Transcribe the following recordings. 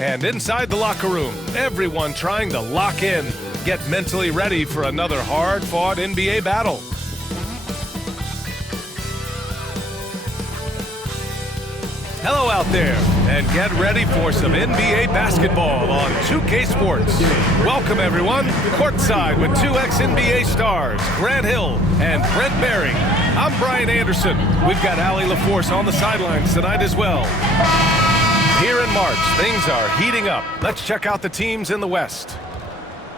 And inside the locker room, everyone trying to lock in, get mentally ready for another hard-fought NBA battle. Hello out there, and get ready for some NBA basketball on 2K Sports. Welcome everyone, courtside with two ex-NBA stars, Grant Hill and Brent Barry. I'm Brian Anderson. We've got Allie LaForce on the sidelines tonight as well. Here in March, things are heating up. Let's check out the teams in the West.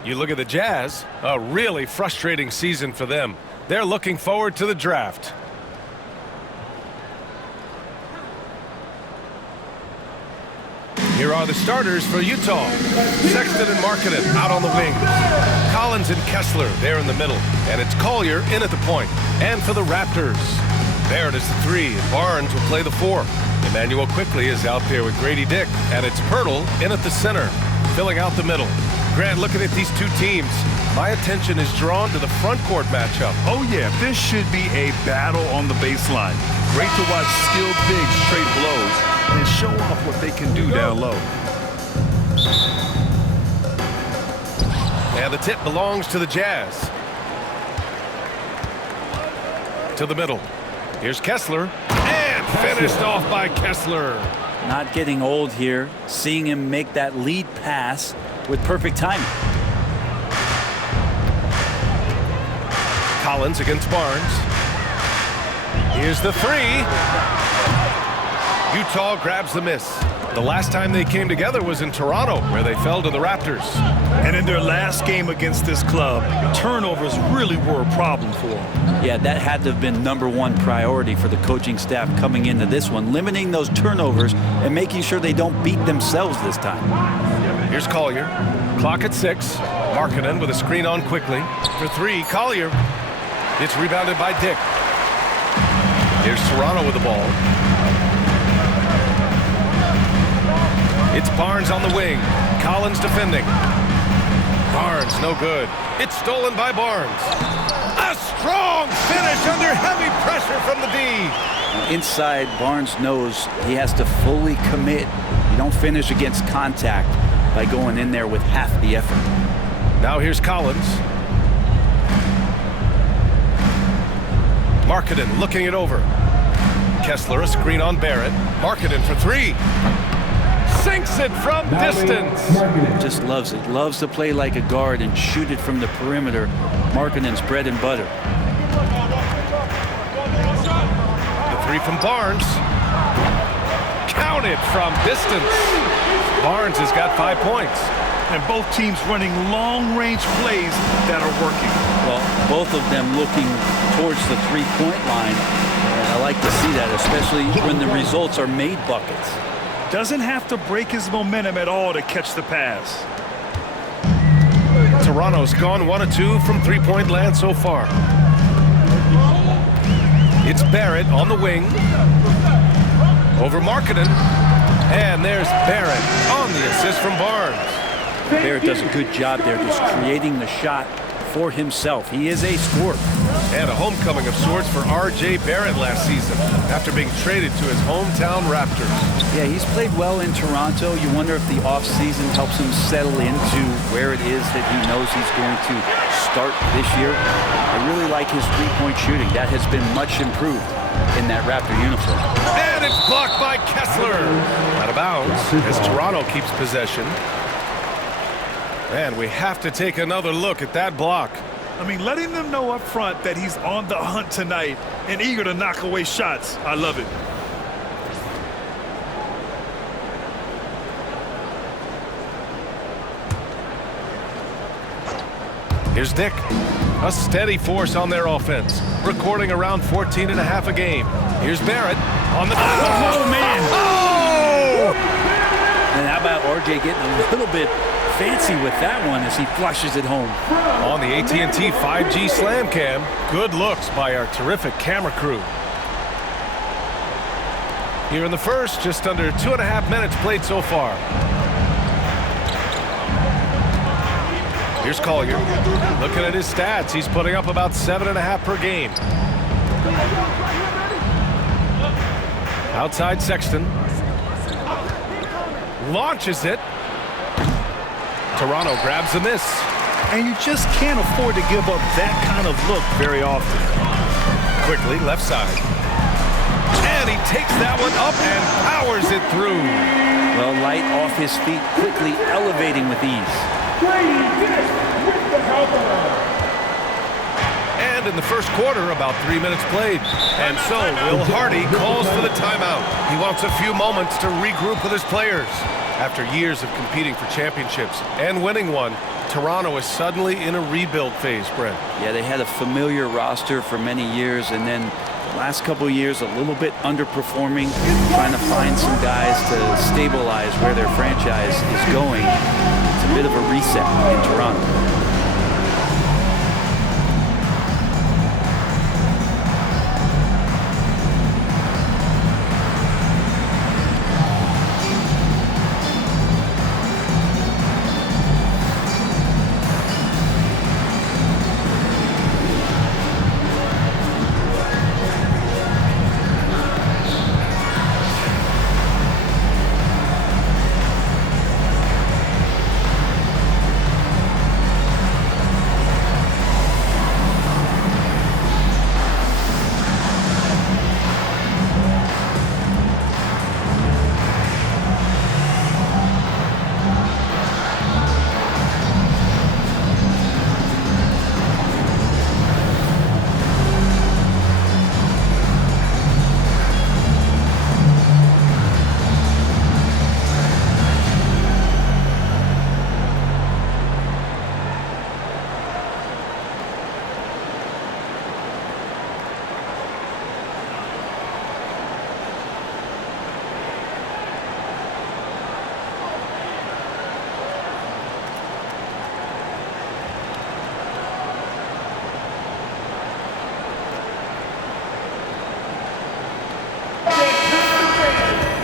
You look at the Jazz, a really frustrating season for them. They're looking forward to the draft. Here are the starters for Utah. Sexton and Markkanen out on the wings. Collins and Kessler there in the middle. And it's Collier in at the point. And for the Raptors, Barrett is the 3. Barnes will play the 4. Immanuel Quickley is out there with Grady Dick. And it's Pirtle in at the center, filling out the middle. Grant, looking at these two teams, my attention is drawn to the front court matchup. Oh yeah, this should be a battle on the baseline. Great to watch skilled bigs trade blows and show off what they can do down low. And the tip belongs to the Jazz. To the middle. Here's Kessler. And finished off by Kessler. Not getting old here. Seeing him make that lead pass with perfect timing. Collins against Barnes. Here's the 3. Utah grabs the miss. The last time they came together was in Toronto, where they fell to the Raptors. And in their last game against this club, turnovers really were a problem for them. Yeah, that had to have been #1 priority for the coaching staff coming into this one, limiting those turnovers and making sure they don't beat themselves this time. Here's Collier. Clock at 6. Markkanen with a screen on Quickley. For 3, Collier. It's rebounded by Dick. Here's Toronto with the ball. It's Barnes on the wing. Collins defending. Barnes no good. It's stolen by Barnes. A strong finish under heavy pressure from the D. Inside, Barnes knows he has to fully commit. You don't finish against contact by going in there with half the effort. Now here's Collins. Markkanen looking it over. Kessler a screen on Barrett. Markkanen for 3. Sinks it from distance. Just loves it. Loves to play like a guard and shoot it from the perimeter. Markkanen's bread and butter. The 3 from Barnes. Counted from distance. Barnes has got 5 points. And both teams running long-range plays that are working. Well, both of them looking towards the three-point line. And I like to see that, especially when the results are made buckets. Doesn't have to break his momentum at all to catch the pass. Toronto's gone 1 of 2 from three-point land so far. It's Barrett on the wing. Over Markkanen. And there's Barrett on the assist from Barnes. Barrett does a good job there just creating the shot for himself. He is a scorer. And a homecoming of sorts for R.J. Barrett last season after being traded to his hometown Raptors. Yeah, he's played well in Toronto. You wonder if the offseason helps him settle into where it is that he knows he's going to start this year. I really like his three-point shooting. That has been much improved in that Raptor uniform. And it's blocked by Kessler. Out of bounds as Toronto keeps possession. And we have to take another look at that block. I mean, letting them know up front that he's on the hunt tonight and eager to knock away shots. I love it. Here's Dick. A steady force on their offense, recording around 14.5 a game. Here's Barrett on the... Oh, man! Oh! And how about R.J. getting a little bit fancy with that one as he flushes it home. On the AT&T 5G Slam Cam, good looks by our terrific camera crew. Here in the first, just under 2.5 minutes played so far. Here's Collier. Looking at his stats, he's putting up about 7.5 per game. Outside Sexton. Launches it. Toronto grabs the miss. And you just can't afford to give up that kind of look very often. Quickly, left side. And he takes that one up and powers it through. Well, light off his feet, quickly elevating with ease. And in the first quarter, about 3 minutes played. And so Will Hardy calls for the timeout. He wants a few moments to regroup with his players. After years of competing for championships and winning one, Toronto is suddenly in a rebuild phase, Brent. Yeah, they had a familiar roster for many years, and then the last couple of years a little bit underperforming, trying to find some guys to stabilize where their franchise is going. It's a bit of a reset in Toronto.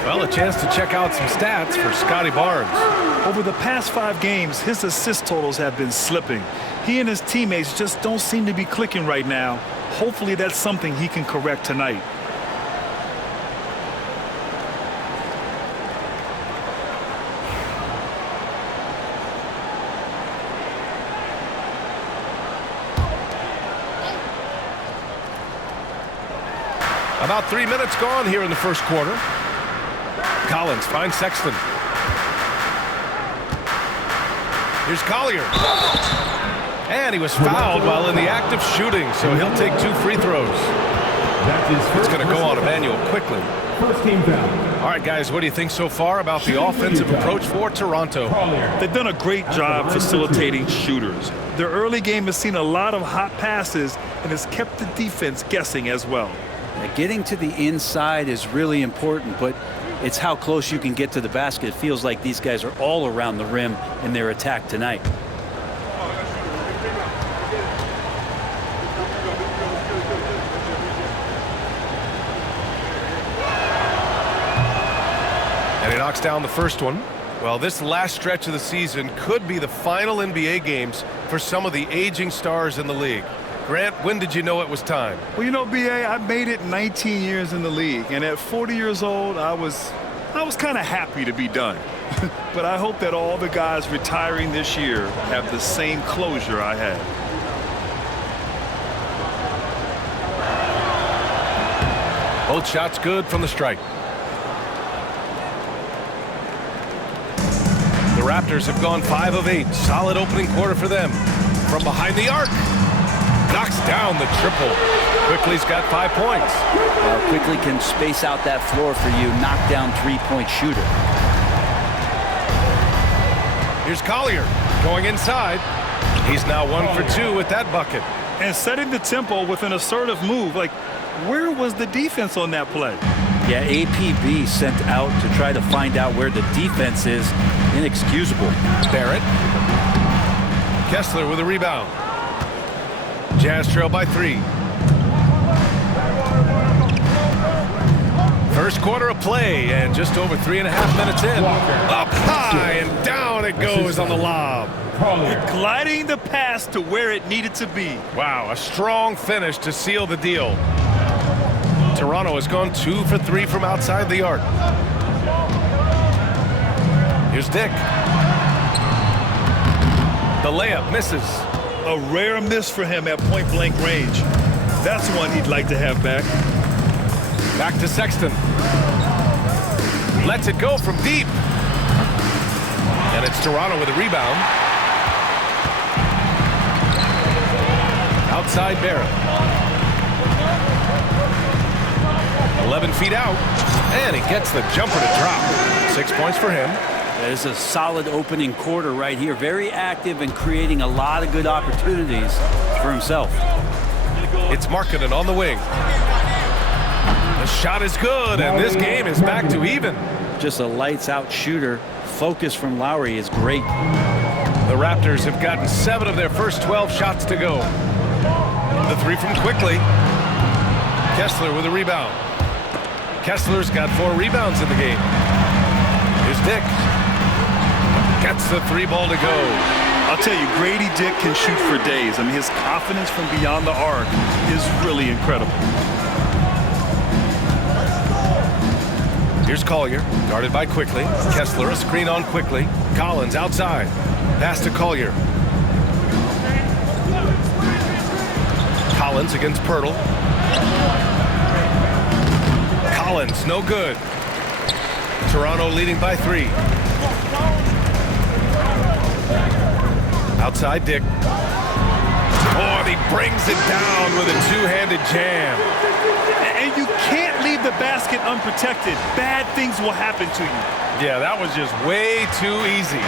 Well, a chance to check out some stats for Scotty Barnes. Over the past 5 games, his assist totals have been slipping. He and his teammates just don't seem to be clicking right now. Hopefully that's something he can correct tonight. About 3 minutes gone here in the first quarter. Collins finds Sexton. Here's Collier. And he was fouled while in the act of shooting, so he'll take 2 free throws. It's going to go on Immanuel Quickley. First team foul. All right, guys, what do you think so far about the offensive approach for Toronto? They've done a great job facilitating shooters. Their early game has seen a lot of hot passes and has kept the defense guessing as well. Getting to the inside is really important, but it's how close you can get to the basket. It feels like these guys are all around the rim in their attack tonight. And he knocks down the first one. Well, this last stretch of the season could be the final NBA games for some of the aging stars in the league. Grant, when did you know it was time? Well, you know, B.A., I made it 19 years in the league, and at 40 years old, I was kind of happy to be done. But I hope that all the guys retiring this year have the same closure I had. Both shots good from the strike. The Raptors have gone 5 of 8. Solid opening quarter for them. From behind the arc. Knocks down the triple. Quickley's got 5 points. Well, Quickley can space out that floor for you. Knock down three-point shooter. Here's Collier going inside. He's now 1 for 2 with that bucket. And setting the tempo with an assertive move. Like, where was the defense on that play? Yeah, APB sent out to try to find out where the defense is. Inexcusable. Barrett. Kessler with a rebound. Jazz trail by 3. First quarter of play and just over 3.5 minutes in. Up high and down it goes on the lob. Gliding the pass to where it needed to be. Wow, a strong finish to seal the deal. Toronto has gone 2 for 3 from outside the arc. Here's Dick. The layup misses. A rare miss for him at point-blank range. That's one he'd like to have back. Back to Sexton. Lets it go from deep. And it's Toronto with a rebound. Outside Barrett. 11 feet out. And he gets the jumper to drop. 6 points for him. That is a solid opening quarter right here. Very active and creating a lot of good opportunities for himself. It's Markkanen on the wing. The shot is good, and this game is back to even. Just a lights-out shooter. Focus from Lowry is great. The Raptors have gotten 7 of their first 12 shots to go. The 3 from Quickley. Kessler with a rebound. Kessler's got 4 rebounds in the game. Here's Dick. Gets the 3 ball to go. I'll tell you, Grady Dick can shoot for days. I mean, his confidence from beyond the arc is really incredible. Here's Collier, guarded by Quickley. Kessler, a screen on Quickley. Collins outside. Pass to Collier. Collins against Pirtle. Collins, no good. Toronto leading by 3. Outside Dick. Oh, and he brings it down with a two-handed jam. And you can't leave the basket unprotected. Bad things will happen to you. Yeah, that was just way too easy.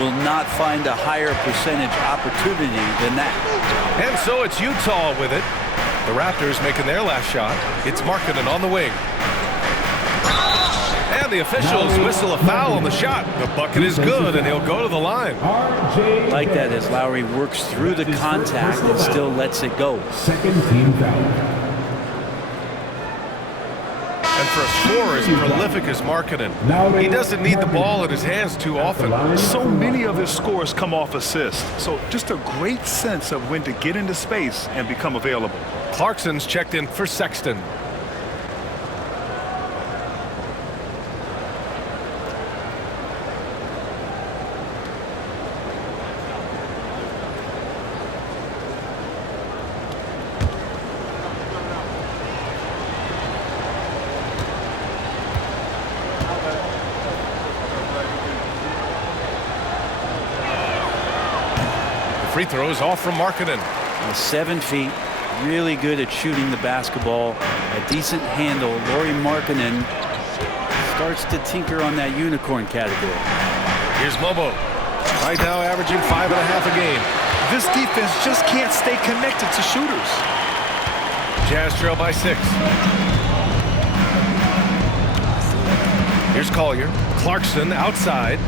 Will not find a higher percentage opportunity than that. And so it's Utah with it. The Raptors making their last shot. It's Markkanen on the wing. And the officials whistle a foul on the shot. The bucket is good, and he'll go to the line. Like that as Lowry works through the contact and still lets it go. Second team foul. And for a scorer as prolific as Markkanen, he doesn't need the ball in his hands too often. So many of his scores come off assists. So just a great sense of when to get into space and become available. Clarkson's checked in for Sexton. Free throws off from Markkanen. 7 feet, really good at shooting the basketball. A decent handle. Lauri Markkanen starts to tinker on that unicorn category. Here's Mobo. Right now averaging 5.5 a game. This defense just can't stay connected to shooters. Jazz trail by 6. Here's Collier. Clarkson outside.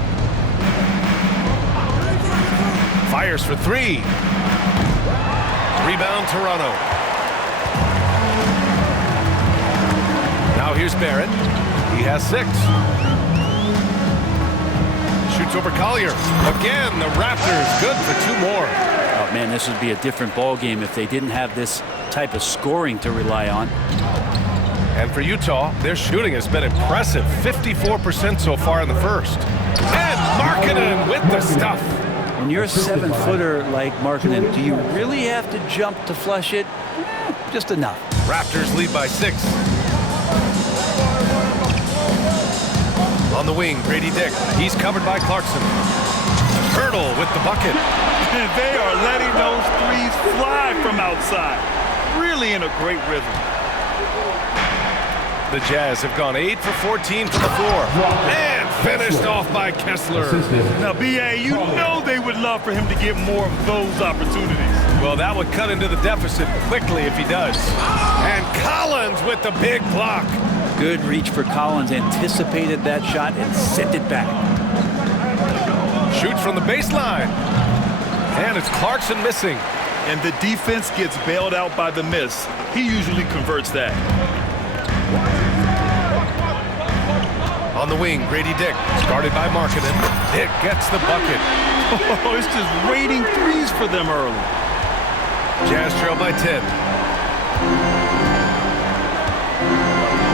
Fires for 3. Rebound Toronto. Now here's Barrett. He has 6. Shoots over Collier. Again, the Raptors good for 2 more. Oh man, this would be a different ball game if they didn't have this type of scoring to rely on. And for Utah, their shooting has been impressive. 54% so far in the first. And Markkanen with the stuff. When you're a 7-footer like Markkanen, do you really have to jump to flush it? Just enough. Raptors lead by 6. On the wing, Grady Dick. He's covered by Clarkson. Hurdle with the bucket. And they are letting those threes fly from outside. Really in a great rhythm. The Jazz have gone 8 for 14 from the floor. And finished off by Kessler. Now, B.A., you know they would love for him to get more of those opportunities. Well, that would cut into the deficit quickly if he does. And Collins with the big block. Good reach for Collins. Anticipated that shot and sent it back. Shoots from the baseline. And it's Clarkson missing. And the defense gets bailed out by the miss. He usually converts that. On the wing, Grady Dick, guarded by Markkanen. Dick gets the bucket. Oh, it's just raining threes for them early. Jazz trail by 10.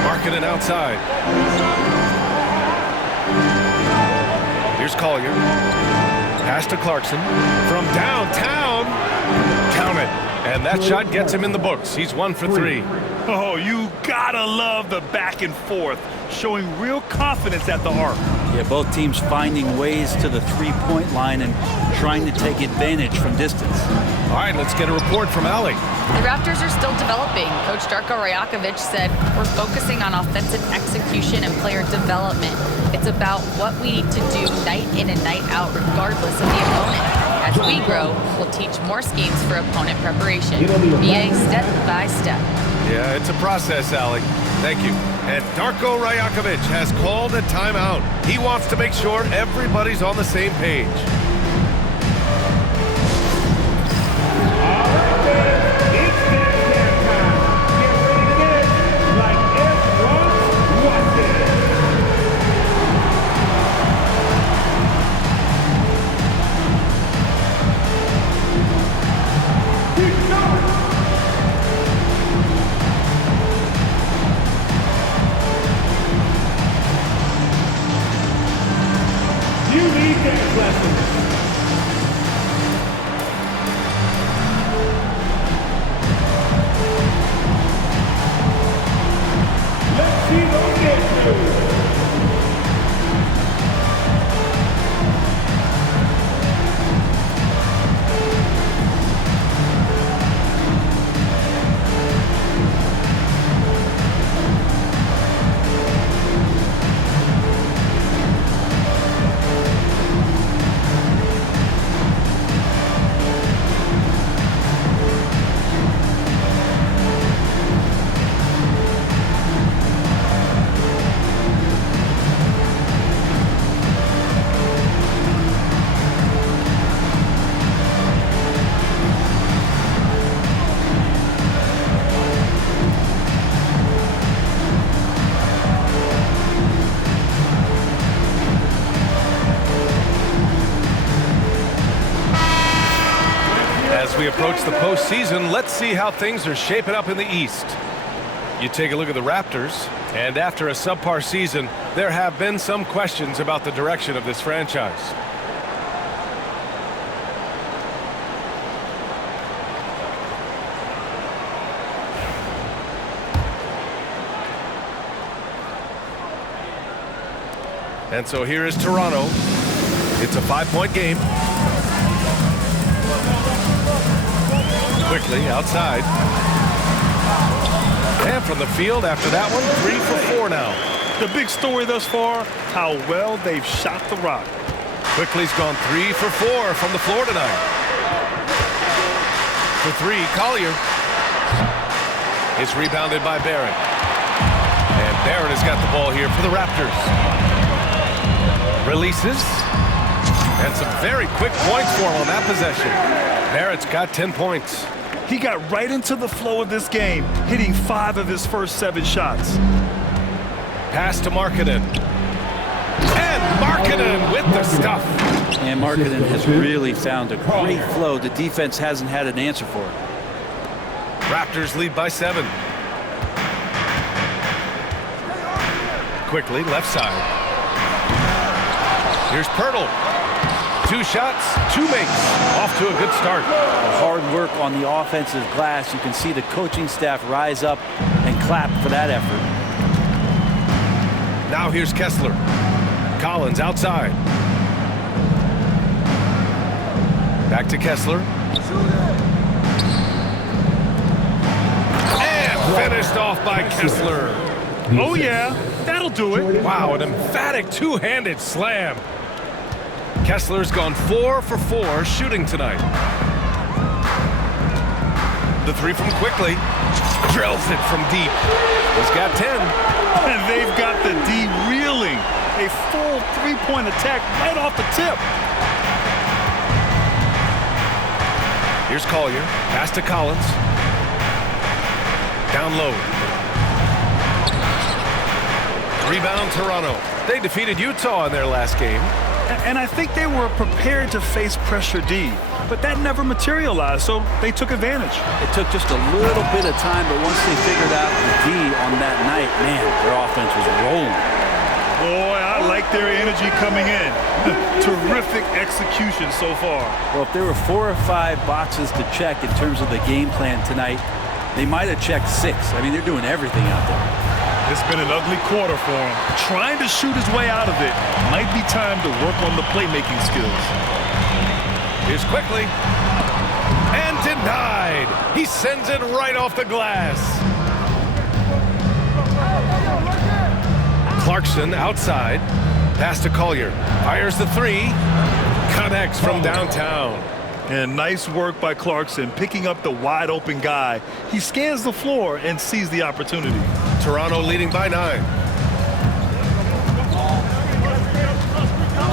Markkanen outside. Here's Collier. Pass to Clarkson. From downtown. Count it. And that shot gets him in the books. He's 1 for 3. Oh, you gotta love the back and forth, showing real confidence at the arc. Yeah, both teams finding ways to the three-point line and trying to take advantage from distance. All right, let's get a report from Allie. The Raptors are still developing. Coach Darko Rajakovic said, we're focusing on offensive execution and player development. It's about what we need to do night in and night out, regardless of the opponent. As we grow, we'll teach more schemes for opponent preparation, BA step by step. Yeah, it's a process, Allie. Thank you. And Darko Rajakovic has called a timeout. He wants to make sure everybody's on the same page. As we approach the postseason, let's see how things are shaping up in the East. You take a look at the Raptors, and after a subpar season, there have been some questions about the direction of this franchise. And so here is Toronto. It's a 5-point game. Quickley outside. And from the field after that one, 3 for 4 now. The big story thus far, how well they've shot the rock. Quickley's gone 3 for 4 from the floor tonight. For 3, Collier. It's rebounded by Barrett. And Barrett has got the ball here for the Raptors. Releases. And some very quick points for him on that possession. Barrett's got 10 points. He got right into the flow of this game, hitting 5 of his first 7 shots. Pass to Markkanen. And Markkanen with the stuff. And Markkanen has really found a great flow the defense hasn't had an answer for. Raptors lead by 7. Quickley, left side. Here's Pirtle. 2 shots, 2 makes. Off to a good start. Hard work on the offensive glass. You can see the coaching staff rise up and clap for that effort. Now here's Kessler. Collins outside. Back to Kessler. And finished off by Kessler. Oh yeah, that'll do it. Wow, an emphatic two-handed slam. Kessler's gone 4 for 4 shooting tonight. The 3 from Quickley. Drills it from deep. He's got 10. And they've got the D reeling. A full 3-point attack right off the tip. Here's Collier. Pass to Collins. Down low. Rebound Toronto. They defeated Utah in their last game. And I think they were prepared to face pressure D, but that never materialized, so they took advantage. It took just a little bit of time, but once they figured out the D on that night, man, their offense was rolling. Boy, I like like their energy coming in. Terrific execution so far. Well, if there were 4 or 5 boxes to check in terms of the game plan tonight, they might have checked 6. I mean, they're doing everything out there. It's been an ugly quarter for him. Trying to shoot his way out of it. Might be time to work on the playmaking skills. Here's Quickley. And denied. He sends it right off the glass. Clarkson outside. Pass to Collier. Fires the 3. Connects from downtown. And nice work by Clarkson, picking up the wide open guy. He scans the floor and sees the opportunity. Toronto leading by 9.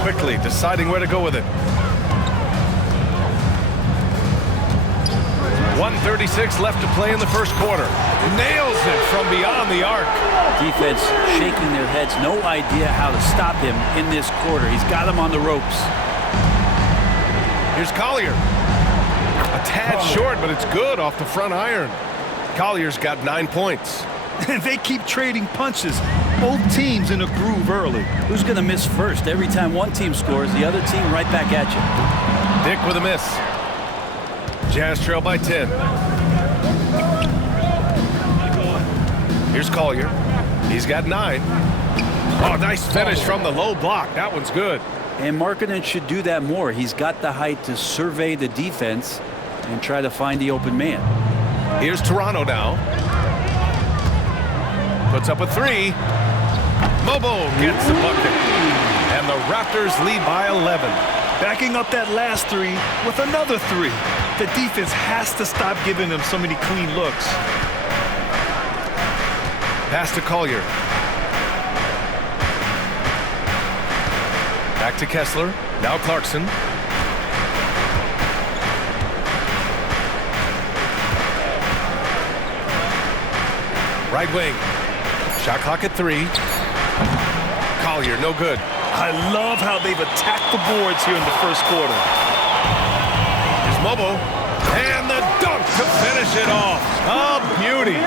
Quickley deciding where to go with it. 1:36 left to play in the first quarter. Nails it from beyond the arc. Defense shaking their heads. No idea how to stop him in this quarter. He's got him on the ropes. Here's Collier. A tad short, but it's good off the front iron. Collier's got 9 points. They keep trading punches. Both teams in a groove early. Who's going to miss first? Every time one team scores, the other team right back at you. Dick with a miss. Jazz trail by 10. Here's Collier. He's got 9. Oh, nice finish from the low block. That one's good. And Markkanen should do that more. He's got the height to survey the defense and try to find the open man. Here's Toronto now. Puts up a 3. Mobo gets the bucket. And the Raptors lead by 11. Backing up that last 3 with another 3. The defense has to stop giving them so many clean looks. Pass to Collier. Back to Kessler. Now Clarkson. Right wing. Shot clock at 3. Collier, no good. I love how they've attacked the boards here in the first quarter. Here's Mobo. And the dunk to finish it off. A beauty.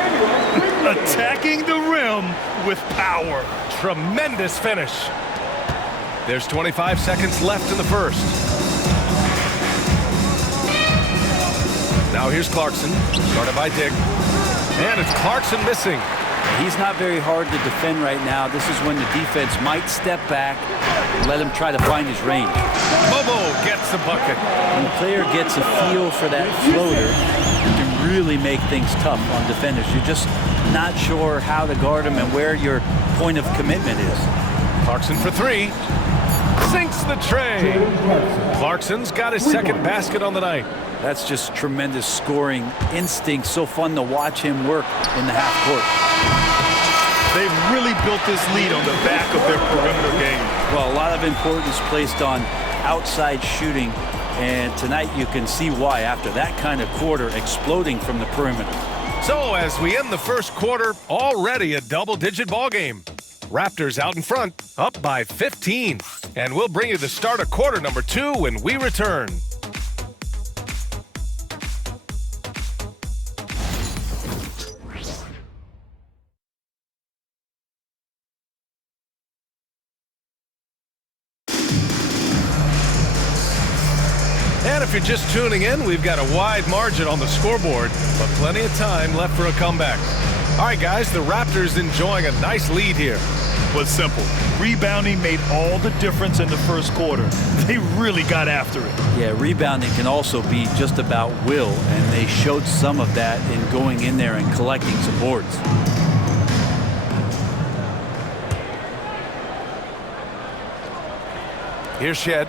Attacking the rim with power. Tremendous finish. There's 25 seconds left in the first. Now here's Clarkson. Started by Dick. And it's Clarkson missing. He's not very hard to defend right now. This is when the defense might step back and let him try to find his range. Mobo gets the bucket. When the player gets a feel for that floater, you can really make things tough on defenders. You're just not sure how to guard him and where your point of commitment is. Clarkson for 3. Sinks the tray. Clarkson's got his second basket on the night. That's just tremendous scoring instinct. So fun to watch him work in the half court. They've really built this lead on the back of their perimeter game. Well, a lot of importance placed on outside shooting, and tonight you can see why after that kind of quarter, exploding from the perimeter. So as we end the first quarter, already a double-digit ball game. Raptors out in front, up by 15. And we'll bring you the start of quarter number 2 when we return. And if you're just tuning in, we've got a wide margin on the scoreboard, but plenty of time left for a comeback. All right, guys, the Raptors enjoying a nice lead here. Was simple. Rebounding made all the difference in the first quarter. They really got after it. Yeah, rebounding can also be just about will, and they showed some of that in going in there and collecting some boards. Here's Shed.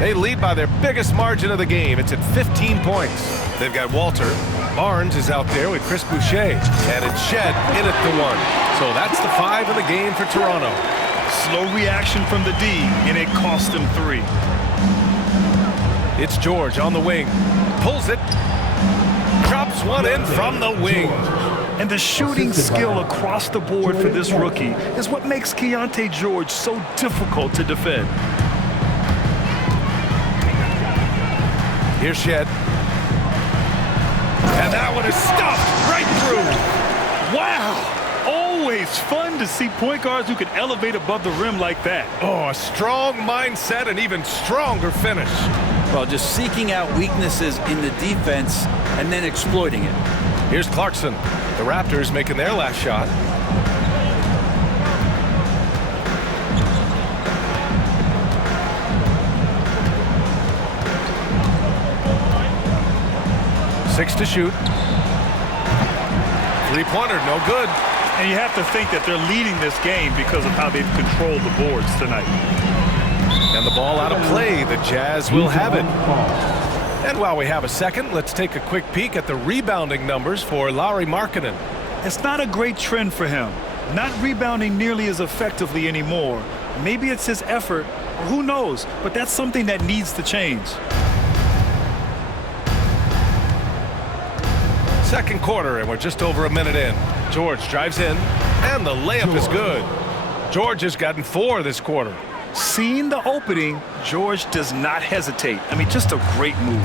They lead by their biggest margin of the game. It's at 15 points. They've got Walter. Barnes is out there with Chris Boucher. And it's Shed in at the 1. So that's the 5 in the game for Toronto. Slow reaction from the D, and it cost them 3. It's George on the wing. Pulls it. Drops one in from the wing. And the shooting skill across the board for this rookie is what makes Keyonte George so difficult to defend. Here's Shed. And that one is stuffed right through. Wow! Always It's fun to see point guards who can elevate above the rim like that. Oh, a strong mindset and even stronger finish. Well, just seeking out weaknesses in the defense and then exploiting it. Here's Clarkson. The Raptors making their last shot. Six to shoot. Three-pointer, no good. And you have to think that they're leading this game because of how they've controlled the boards tonight. And the ball out of play. The Jazz will have it. And while we have a second, let's take a quick peek at the rebounding numbers for Lauri Markkanen. It's not a great trend for him. Not rebounding nearly as effectively anymore. Maybe it's his effort, or who knows, but that's something that needs to change. Second quarter, and we're just over a minute in. George drives in, and the layup is good. George has gotten 4 this quarter. Seeing the opening, George does not hesitate. I mean, just a great move.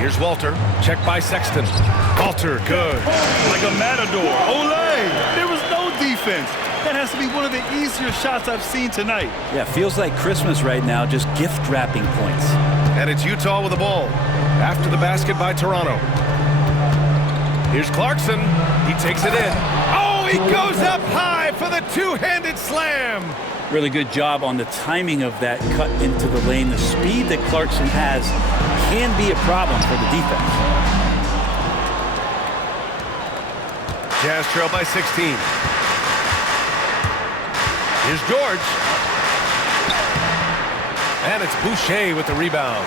Here's Walter. Check by Sexton. Walter, good. Like a matador. Olay! There was no defense. That has to be one of the easier shots I've seen tonight. Yeah, feels like Christmas right now, just gift wrapping points. And it's Utah with the ball. After the basket by Toronto. Here's Clarkson. He takes it in. Oh, he goes up high for the two-handed slam. Really good job on the timing of that cut into the lane. The speed that Clarkson has can be a problem for the defense. Jazz trail by 16. Here's George. And it's Boucher with the rebound.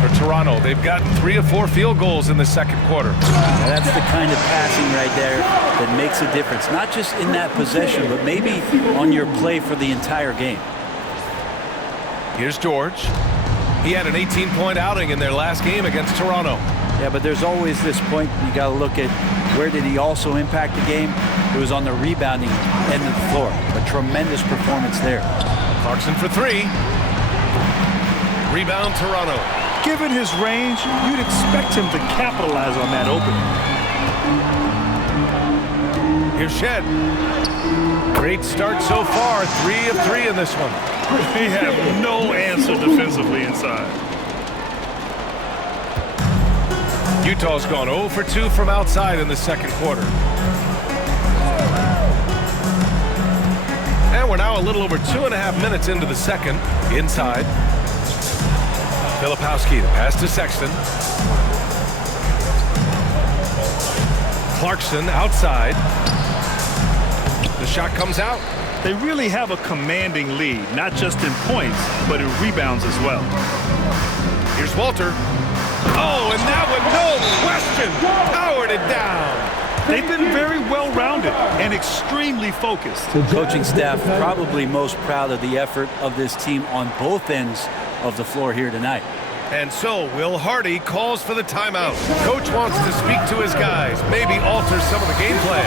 For Toronto, they've gotten 3 of 4 field goals in the second quarter. Now that's the kind of passing right there that makes a difference. Not just in that possession, but maybe on your play for the entire game. Here's George. He had an 18-point outing in their last game against Toronto. Yeah, but there's always this point you got to look at where did he also impact the game. It was on the rebounding end of the floor. A tremendous performance there. Clarkson for 3. Rebound Toronto. Given his range, you'd expect him to capitalize on that opening. Here's Shed. Great start so far. 3 of 3 in this one. They have no answer defensively inside. Utah's gone 0 for 2 from outside in the second quarter. And we're now a little over 2.5 minutes into the second. Inside. Filipowski, the pass to Sexton. Clarkson outside. The shot comes out. They really have a commanding lead, not just in points, but in rebounds as well. Here's Walter. Oh, and that one, no question, powered it down. They've been very well-rounded and extremely focused. Coaching staff probably most proud of the effort of this team on both ends of the floor here tonight. And so Will Hardy calls for the timeout. Coach wants to speak to his guys, maybe alter some of the game plan.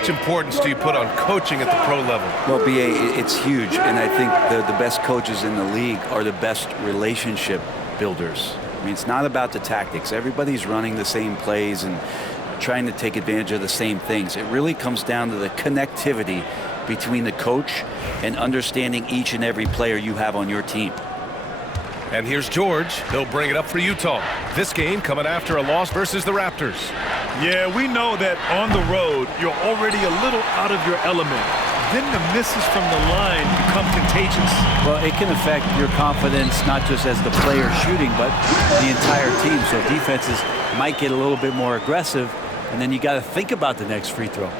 much importance do you put on coaching at the pro level? Well, B.A., it's huge, and I think the best coaches in the league are the best relationship builders. I mean, it's not about the tactics. Everybody's running the same plays and trying to take advantage of the same things. It really comes down to the connectivity between the coach and understanding each and every player you have on your team. And here's George. He'll bring it up for Utah. This game coming after a loss versus the Raptors. Yeah, we know that on the road, you're already a little out of your element. Then the misses from the line become contagious. Well, it can affect your confidence, not just as the player shooting, but the entire team. So defenses might get a little bit more aggressive, and then you got to think about the next free throw.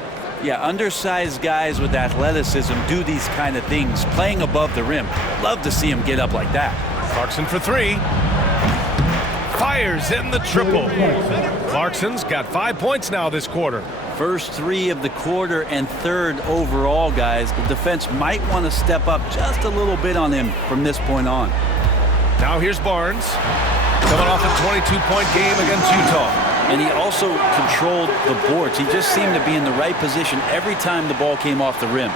Yeah, undersized guys with athleticism do these kind of things, playing above the rim. Love to see them get up like that. Clarkson for three. Fires in the triple. Clarkson's got 5 points now this quarter. First three of the quarter and third overall, guys. The defense might want to step up just a little bit on him from this point on. Now here's Barnes, coming off a 22-point game against Utah. And he also controlled the boards. He just seemed to be in the right position every time the ball came off the rim.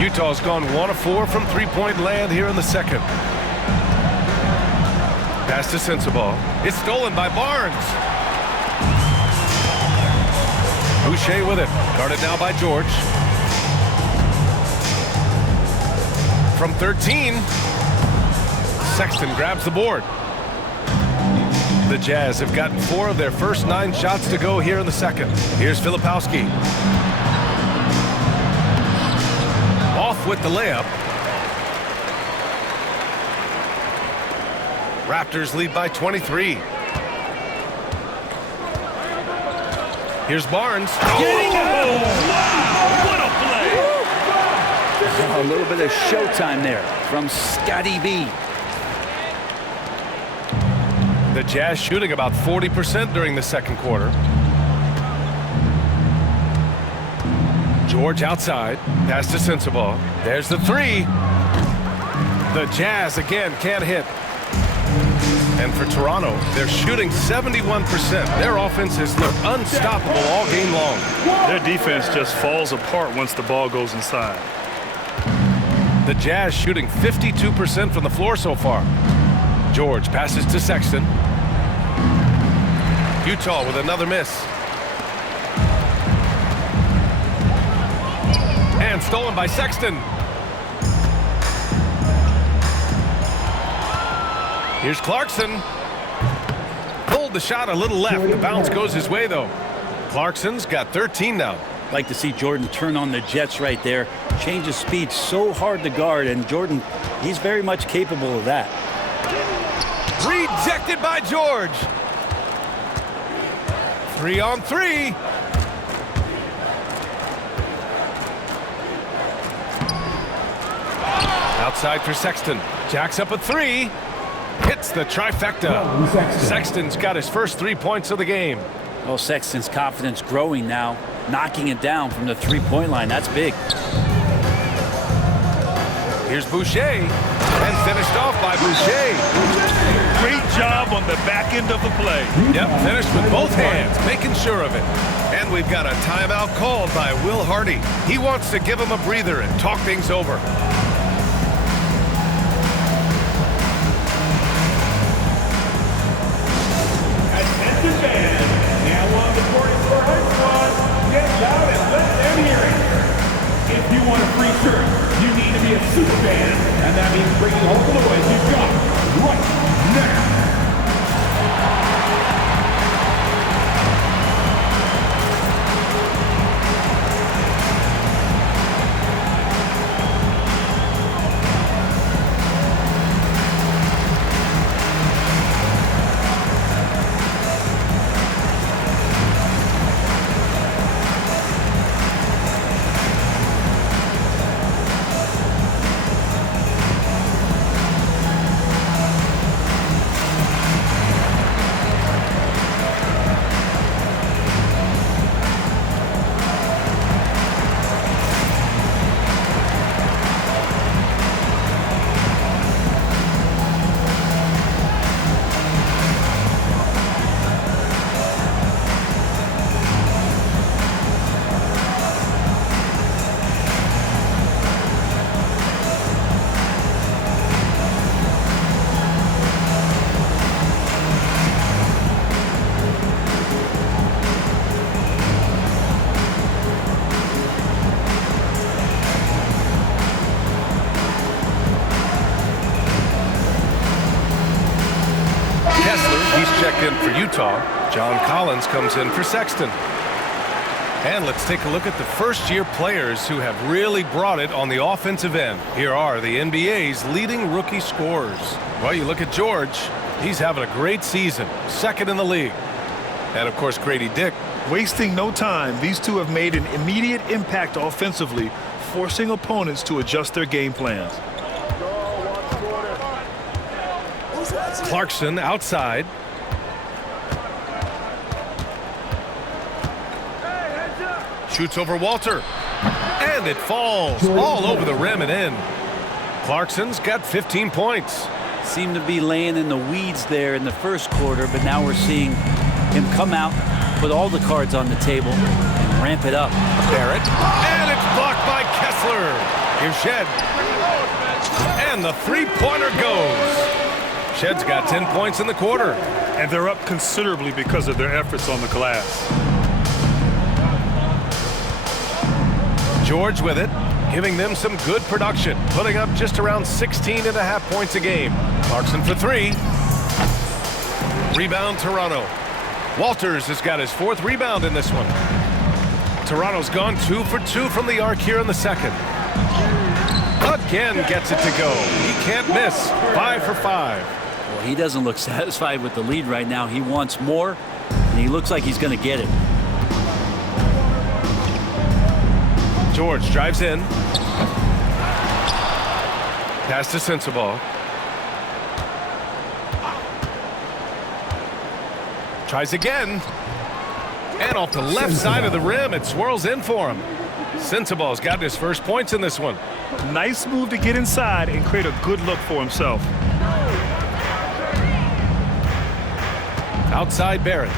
Utah's gone 1 of 4 from three-point land here in the second. Pass to Sensabaugh. It's stolen by Barnes. Boucher with it. Guarded now by George. From 13. Sexton grabs the board. The Jazz have gotten 4 of their first 9 shots to go here in the second. Here's Filipowski. Off with the layup. Raptors lead by 23. Here's Barnes. Oh, wow! What a play! A little bit of showtime there from Scotty B. The Jazz shooting about 40% during the second quarter. George outside. Pass to Sensabaugh. There's the three. The Jazz again can't hit. And for Toronto, they're shooting 71%. Their offense has looked unstoppable all game long. Their defense just falls apart once the ball goes inside. The Jazz shooting 52% from the floor so far. George passes to Sexton. Utah with another miss. And stolen by Sexton. Here's Clarkson. Pulled the shot a little left. The bounce goes his way, though. Clarkson's got 13 now. Like to see Jordan turn on the Jets right there. Change of speed so hard to guard, and Jordan, he's very much capable of that. Rejected by George. 3-on-3. Outside for Sexton. Jacks up a three. Hits the trifecta. Sexton's got his first 3 points of the game. Well, Sexton's confidence growing now, knocking it down from the three-point line. That's big. Here's Boucher, and finished off by Boucher. Great job on the back end of the play. Yep, finished with both hands, making sure of it. And we've got a timeout called by Will Hardy. He wants to give him a breather and talk things over. If you want a free shirt, you need to be a super fan, and that means bringing home the boys you've got right now. He's checked in for Utah. John Collins comes in for Sexton. And let's take a look at the first-year players who have really brought it on the offensive end. Here are the NBA's leading rookie scorers. Well, you look at George. He's having a great season, second in the league. And, of course, Grady Dick. Wasting no time, these two have made an immediate impact offensively, forcing opponents to adjust their game plans. Clarkson outside. Shoots over Walter. And it falls all over the rim and in. Clarkson's got 15 points. Seemed to be laying in the weeds there in the first quarter, but now we're seeing him come out, put all the cards on the table, and ramp it up. Barrett. And it's blocked by Kessler. Here's Shed. And the three-pointer goes. Shed's got 10 points in the quarter. And they're up considerably because of their efforts on the glass. George with it, giving them some good production, putting up just around 16.5 points a game. Clarkson for three. Rebound Toronto. Walters has got his fourth rebound in this one. Toronto's gone 2 for 2 from the arc here in the second. Again gets it to go. He can't miss. 5 for 5. Well, he doesn't look satisfied with the lead right now. He wants more, and he looks like he's going to get it. George drives in. Pass to Sensabaugh. Tries again. And off the left side of the rim, it swirls in for him. Sensabaugh's got his first points in this one. Nice move to get inside and create a good look for himself. Outside Barrett.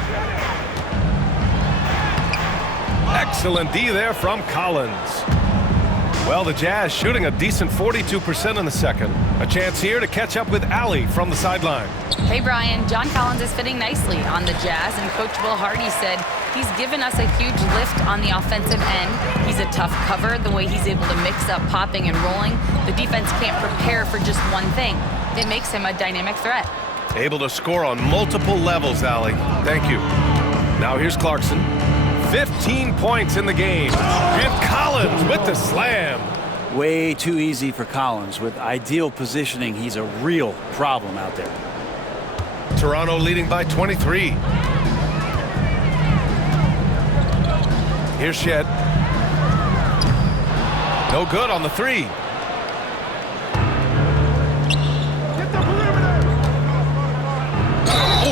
Excellent D there from Collins. Well, the Jazz shooting a decent 42% in the second. A chance here to catch up with Allie from the sideline. Hey, Brian. John Collins is fitting nicely on the Jazz, and Coach Will Hardy said he's given us a huge lift on the offensive end. He's a tough cover, the way he's able to mix up popping and rolling. The defense can't prepare for just one thing. It makes him a dynamic threat. Able to score on multiple levels, Allie. Thank you. Now here's Clarkson. 15 points in the game. And Collins with the slam. Way too easy for Collins. With ideal positioning, he's a real problem out there. Toronto leading by 23. Here's Shed. No good on the three.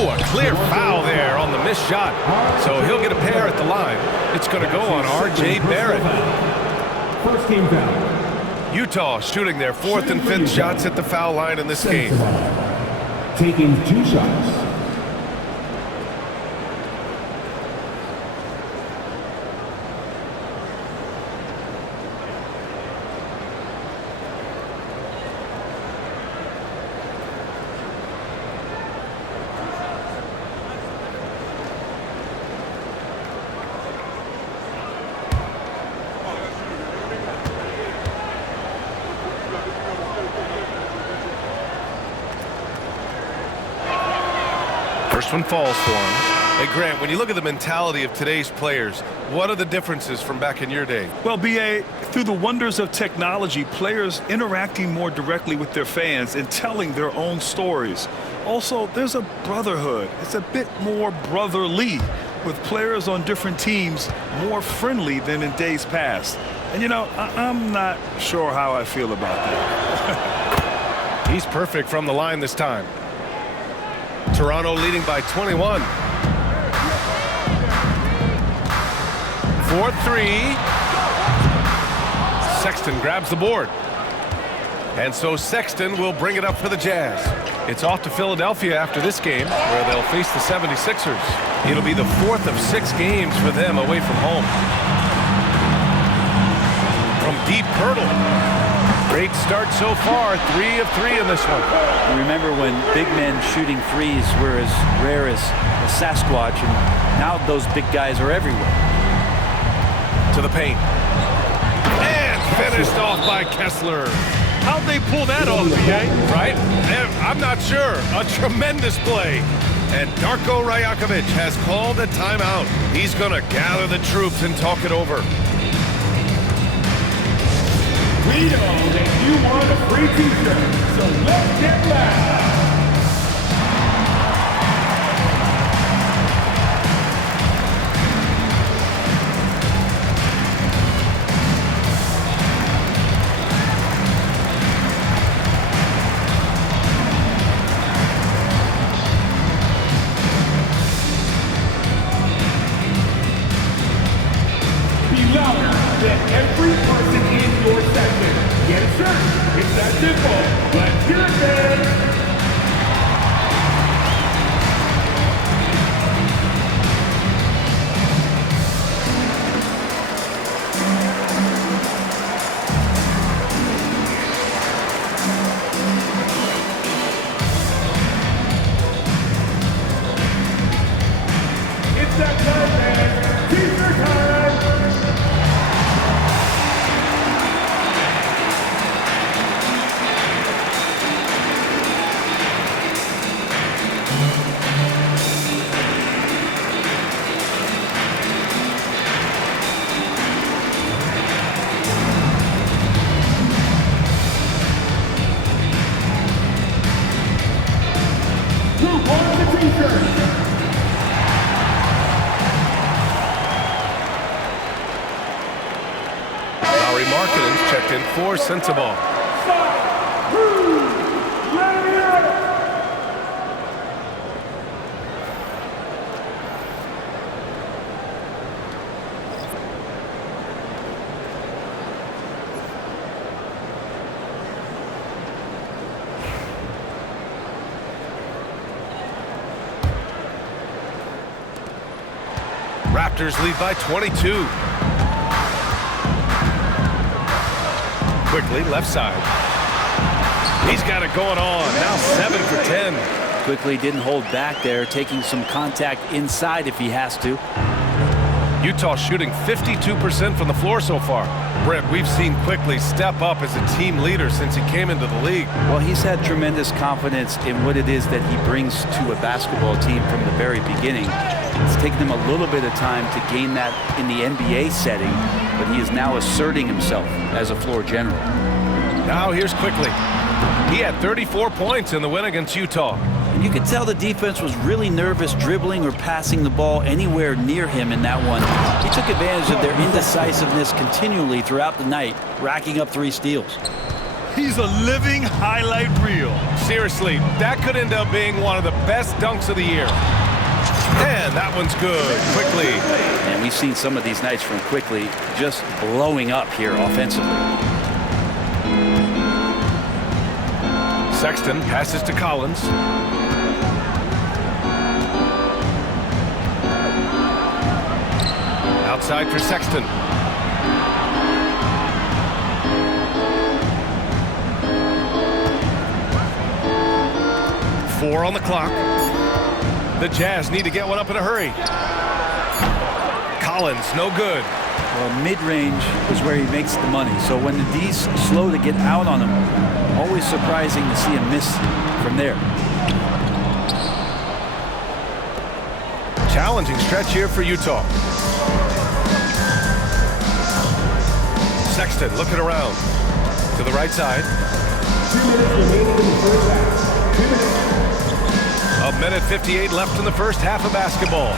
Oh, a clear foul there on the missed shot. So he'll get a pair at the line. It's going to go on R.J. Barrett. First team foul. Utah shooting their fourth and fifth shots at the foul line in this game. Taking 2 shots. First one falls for him. Hey, Grant, when you look at the mentality of today's players, what are the differences from back in your day? Well, B.A., through the wonders of technology, players interacting more directly with their fans and telling their own stories. Also, there's a brotherhood. It's a bit more brotherly, with players on different teams more friendly than in days past. And, you know, I'm not sure how I feel about that. He's perfect from the line this time. Toronto leading by 21. 4-3. Sexton grabs the board. And so Sexton will bring it up for the Jazz. It's off to Philadelphia after this game, where they'll face the 76ers. It'll be the 4th of 6 games for them away from home. From deep hurdle. Great start so far, 3 of 3 in this one. You remember when big men shooting threes were as rare as a Sasquatch, and now those big guys are everywhere. To the paint. And finished off by Kessler. How'd they pull that off, B.A.? Right? I'm not sure. A tremendous play. And Darko Rajakovic has called a timeout. He's going to gather the troops and talk it over. We know that you want a free t-shirt, so let's get loud. Every person in your section get a shirt. It's that simple. Let's hear it, man. It's that time, man. T-shirt time. Markkinen's checked in for Sensabaugh. Raptors lead by 22. Quickley, left side. He's got it going on. Now 7 for 10. Quickley didn't hold back there, taking some contact inside if he has to. Utah shooting 52% from the floor so far. Brett, we've seen Quickley step up as a team leader since he came into the league. Well, he's had tremendous confidence in what it is that he brings to a basketball team from the very beginning. It's taken him a little bit of time to gain that in the NBA setting, but he is now asserting himself as a floor general. Now here's Quickley. He had 34 points in the win against Utah. And you could tell the defense was really nervous dribbling or passing the ball anywhere near him in that one. He took advantage of their indecisiveness continually throughout the night, racking up 3 steals. He's a living highlight reel. Seriously, that could end up being one of the best dunks of the year. And that one's good. Quickley. And we've seen some of these nights from Quickley just blowing up here offensively. Sexton passes to Collins. Outside for Sexton. Four on the clock. The Jazz need to get one up in a hurry. Collins, no good. Well, mid-range is where he makes the money. So when the D's slow to get out on him, always surprising to see him miss from there. Challenging stretch here for Utah. Sexton looking around to the right side. 2 minutes remaining in the first half. 2 minutes. A minute 58 left in the first half of basketball.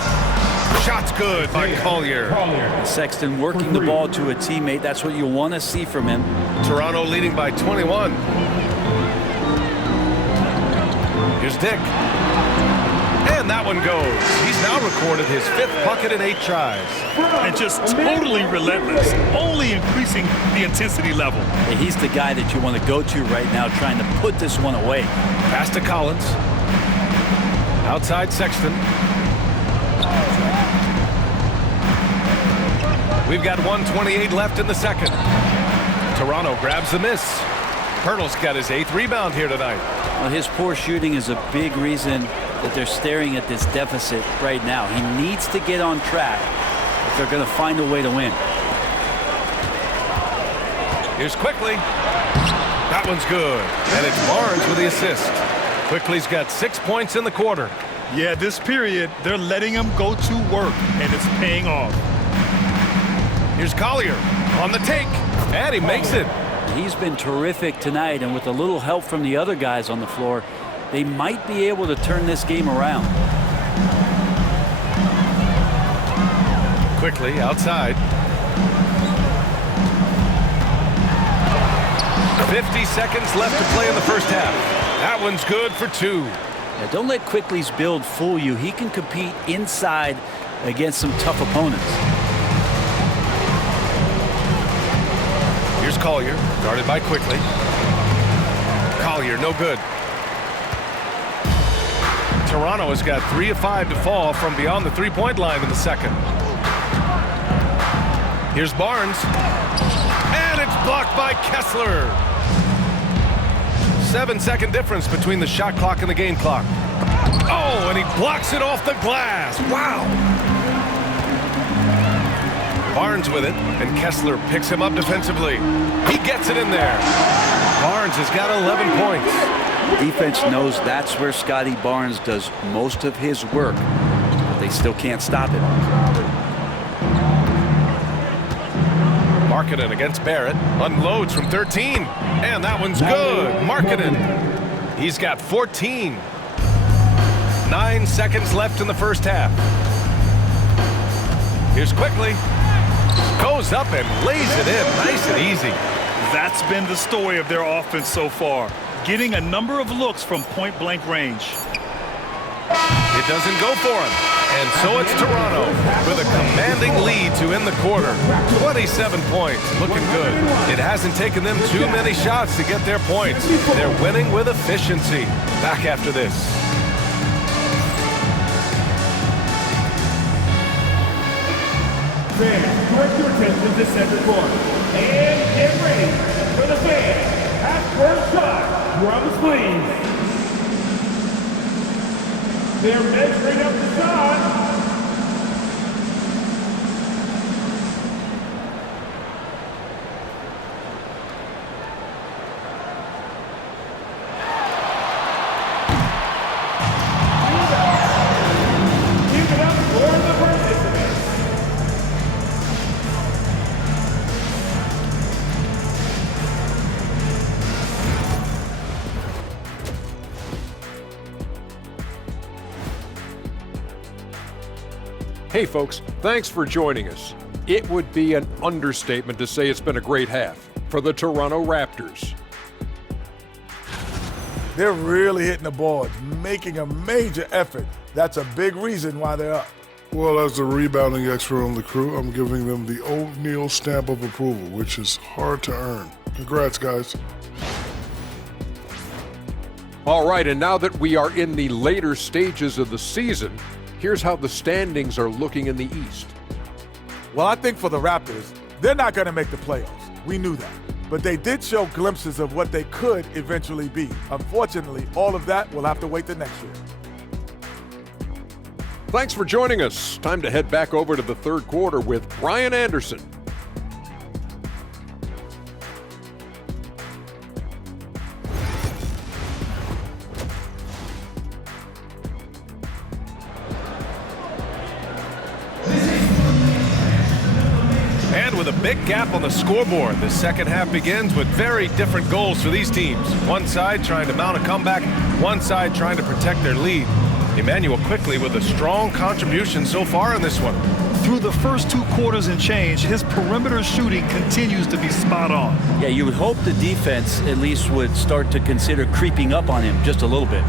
Shot's good by Collier. Sexton working the ball to a teammate. That's what you want to see from him. Toronto leading by 21. Here's Dick. And that one goes. He's now recorded his 5th bucket in 8 tries. And just totally relentless, only increasing the intensity level. And he's the guy that you want to go to right now, trying to put this one away. Pass to Collins. Outside Sexton. We've got 1:28 left in the second. Toronto grabs the miss. Pirtle's got his 8th rebound here tonight. Well, his poor shooting is a big reason that they're staring at this deficit right now. He needs to get on track if they're going to find a way to win. Here's Quickley. That one's good. And it's Barnes with the assist. Quickley's got 6 points in the quarter. Yeah, this period, they're letting him go to work, and it's paying off. Here's Collier on the take, and he makes it. He's been terrific tonight, and with a little help from the other guys on the floor, they might be able to turn this game around. Quickley outside. 50 seconds left to play in the first half. That one's good for 2. Now, don't let Quickley's build fool you. He can compete inside against some tough opponents. Here's Collier, guarded by Quickley. Collier, no good. Toronto has got 3 of 5 to fall from beyond the three-point line in the second. Here's Barnes. And it's blocked by Kessler. 7-second difference between the shot clock and the game clock. Oh, and he blocks it off the glass. Wow. Barnes with it, and Kessler picks him up defensively. He gets it in there. Barnes has got 11 points. Defense knows that's where Scotty Barnes does most of his work, but they still can't stop it. Markkanen against Barrett. Unloads from 13. And that one's good. Markkanen. He's got 14. 9 seconds left in the first half. Here's Quickley. Goes up and lays it in. Nice and easy. That's been the story of their offense so far. Getting a number of looks from point-blank range. It doesn't go for him. And so it's Toronto with a commanding lead to end the quarter. 27 points, looking good. It hasn't taken them too many shots to get their points. They're winning with efficiency. Back after this. Fans, direct your attention to center court. And get ready for the fans. Half-court shot. Drums, please. They're measuring up the shot. Give it up for the participants. Hey folks, thanks for joining us. It would be an understatement to say it's been a great half for the Toronto Raptors. They're really hitting the boards, making a major effort. That's a big reason why they're up. Well, as the rebounding expert on the crew, I'm giving them the O'Neal stamp of approval, which is hard to earn. Congrats, guys. All right, and now that we are in the later stages of the season, here's how the standings are looking in the East. Well, I think for the Raptors, they're not going to make the playoffs. We knew that. But they did show glimpses of what they could eventually be. Unfortunately, all of that will have to wait till next year. Thanks for joining us. Time to head back over to the third quarter with Brian Anderson. And with a big gap on the scoreboard, the second half begins with very different goals for these teams. One side trying to mount a comeback, one side trying to protect their lead. Immanuel Quickley with a strong contribution so far in this one. Through the first 2 quarters and change, his perimeter shooting continues to be spot on. Yeah, you would hope the defense at least would start to consider creeping up on him just a little bit.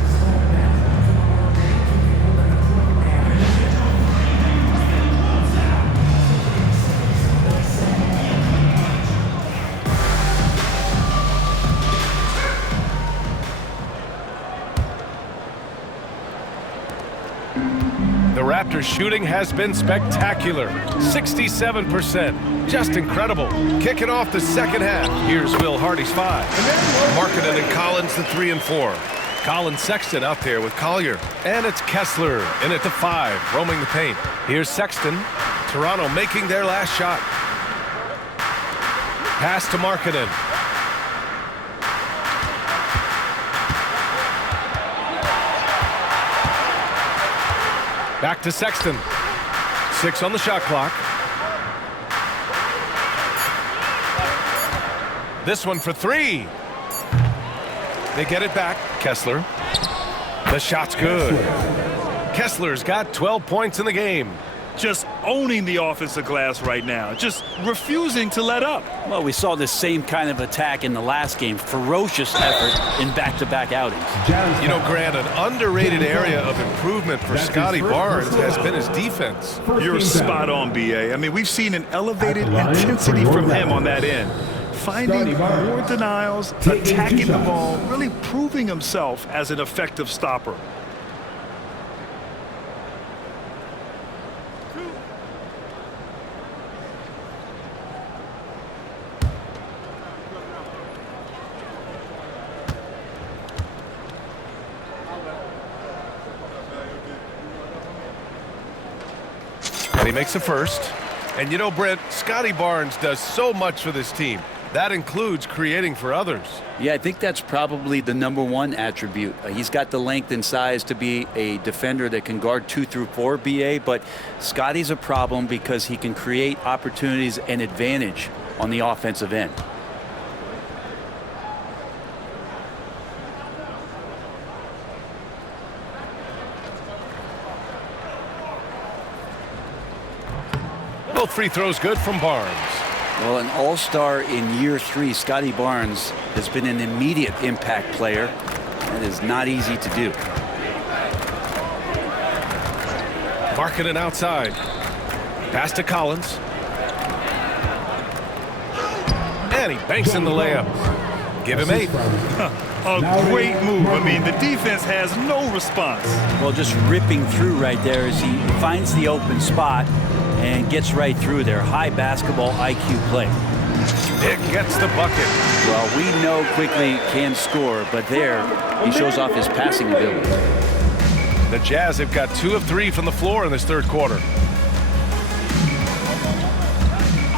The Raptors shooting has been spectacular. 67%. Just incredible. Kicking off the second half. Here's Will Hardy's 5. Markkanen and Collins the 3 and 4. Colin Sexton out there with Collier. And it's Kessler in at the 5, roaming the paint. Here's Sexton. Toronto making their last shot. Pass to Markkanen. Back to Sexton. 6 on the shot clock. This one for 3. They get it back. Kessler. The shot's good. Kessler's got 12 points in the game. Just owning the offensive glass right now. Just refusing to let up. Well, we saw this same kind of attack in the last game. Ferocious effort in back-to-back outings. You know, Grant, an underrated area of improvement for Scotty Barnes has been his defense. You're spot on, B.A. I mean, we've seen an elevated intensity from him on that end. Finding more denials, attacking the ball, really proving himself as an effective stopper. And he makes the first. And you know, Brent, Scotty Barnes does so much for this team. That includes creating for others. Yeah, I think that's probably the #1 attribute. He's got the length and size to be a defender that can guard 2 through 4, BA, but Scotty's a problem because he can create opportunities and advantage on the offensive end. Both free throws good from Barnes. Well, an all-star in year 3, Scotty Barnes has been an immediate impact player. That is not easy to do. Markkanen outside. Pass to Collins. And he banks in the layup. Give him 8. A great move. I mean, the defense has no response. Well, just ripping through right there as he finds the open spot and gets right through there. High basketball IQ play. It gets the bucket. Well, we know Quickley can score, but there he shows off his passing ability. The Jazz have got 2 of 3 from the floor in this third quarter.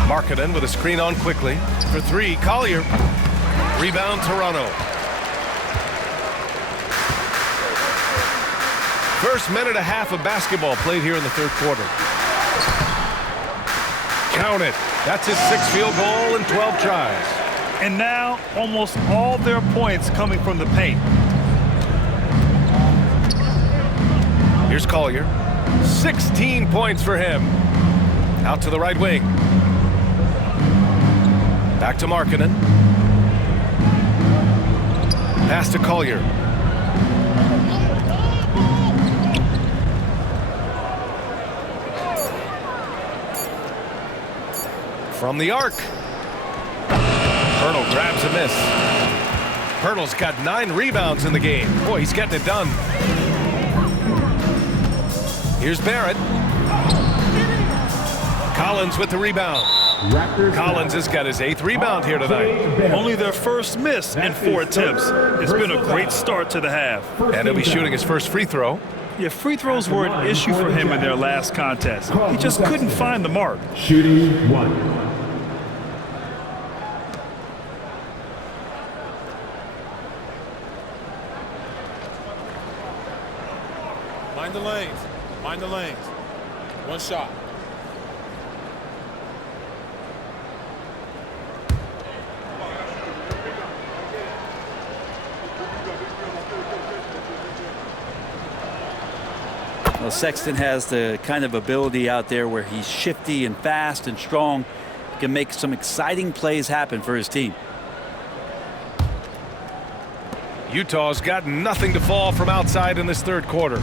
Markkanen with a screen on Quickley. For 3, Collier. Rebound, Toronto. First minute and a half of basketball played here in the third quarter. Count it. That's his 6th field goal in 12 tries. And now almost all their points coming from the paint. Here's Collier. 16 points for him. Out to the right wing. Back to Markkanen. Pass to Collier. From the arc. Poeltl grabs a miss. Poeltl's got 9 rebounds in the game. Boy, he's getting it done. Here's Barrett. Collins with the rebound. Collins has got his 8th rebound here tonight. Only their first miss in 4 attempts. It's been a great start to the half. And he'll be shooting his first free throw. Yeah, free throws were an issue for him in their last contest. He just couldn't find the mark. Shooting 1. Mind the lanes. Mind the lanes. 1 shot. Well, Sexton has the kind of ability out there where he's shifty and fast and strong. He can make some exciting plays happen for his team. Utah's got nothing to fall from outside in this third quarter.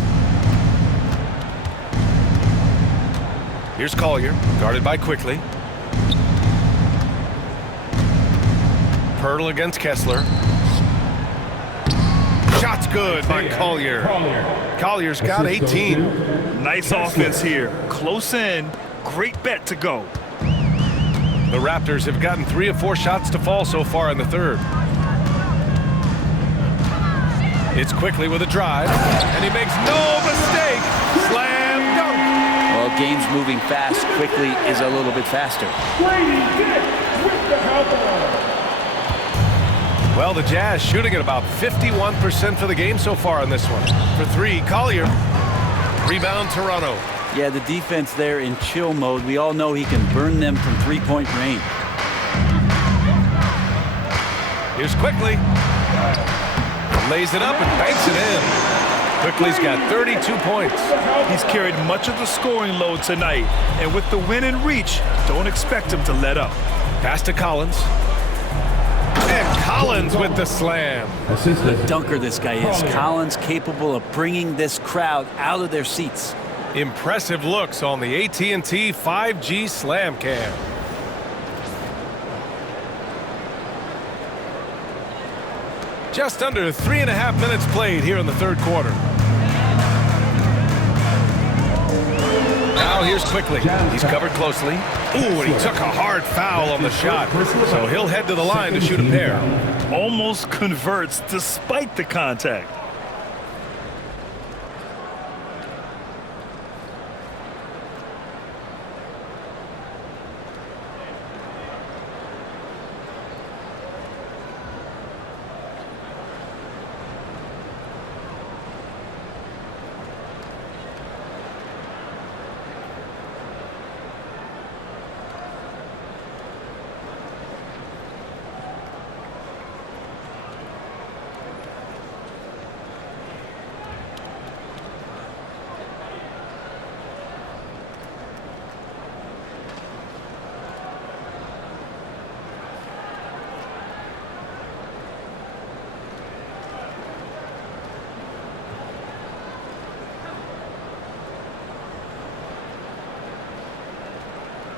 Here's Collier, guarded by Quickley. Poeltl against Kessler. Shot's good by Collier. Collier's got 18. Nice offense here. Close in. Great bet to go. The Raptors have gotten 3 of 4 shots to fall so far in the third. It's Quickley with a drive, and he makes no mistake. Slam dunk. Well, game's moving fast. Quickley is a little bit faster. Well, the Jazz shooting at about 51% for the game so far in this one. For 3, Collier. Rebound, Toronto. Yeah, the defense there in chill mode. We all know he can burn them from three-point range. Here's Quickley. Lays it up and banks it in. Quickley's got 32 points. He's carried much of the scoring load tonight, and with the win in reach, don't expect him to let up. Pass to Collins. And Collins with the slam. The dunker this guy is. Collins capable of bringing this crowd out of their seats. Impressive looks on the AT&T 5G Slam Cam. Just under 3.5 minutes played here in the third quarter. Now here's Quickley. He's covered closely. Ooh, and he took a hard foul on the shot. So he'll head to the line to shoot a pair. Almost converts despite the contact.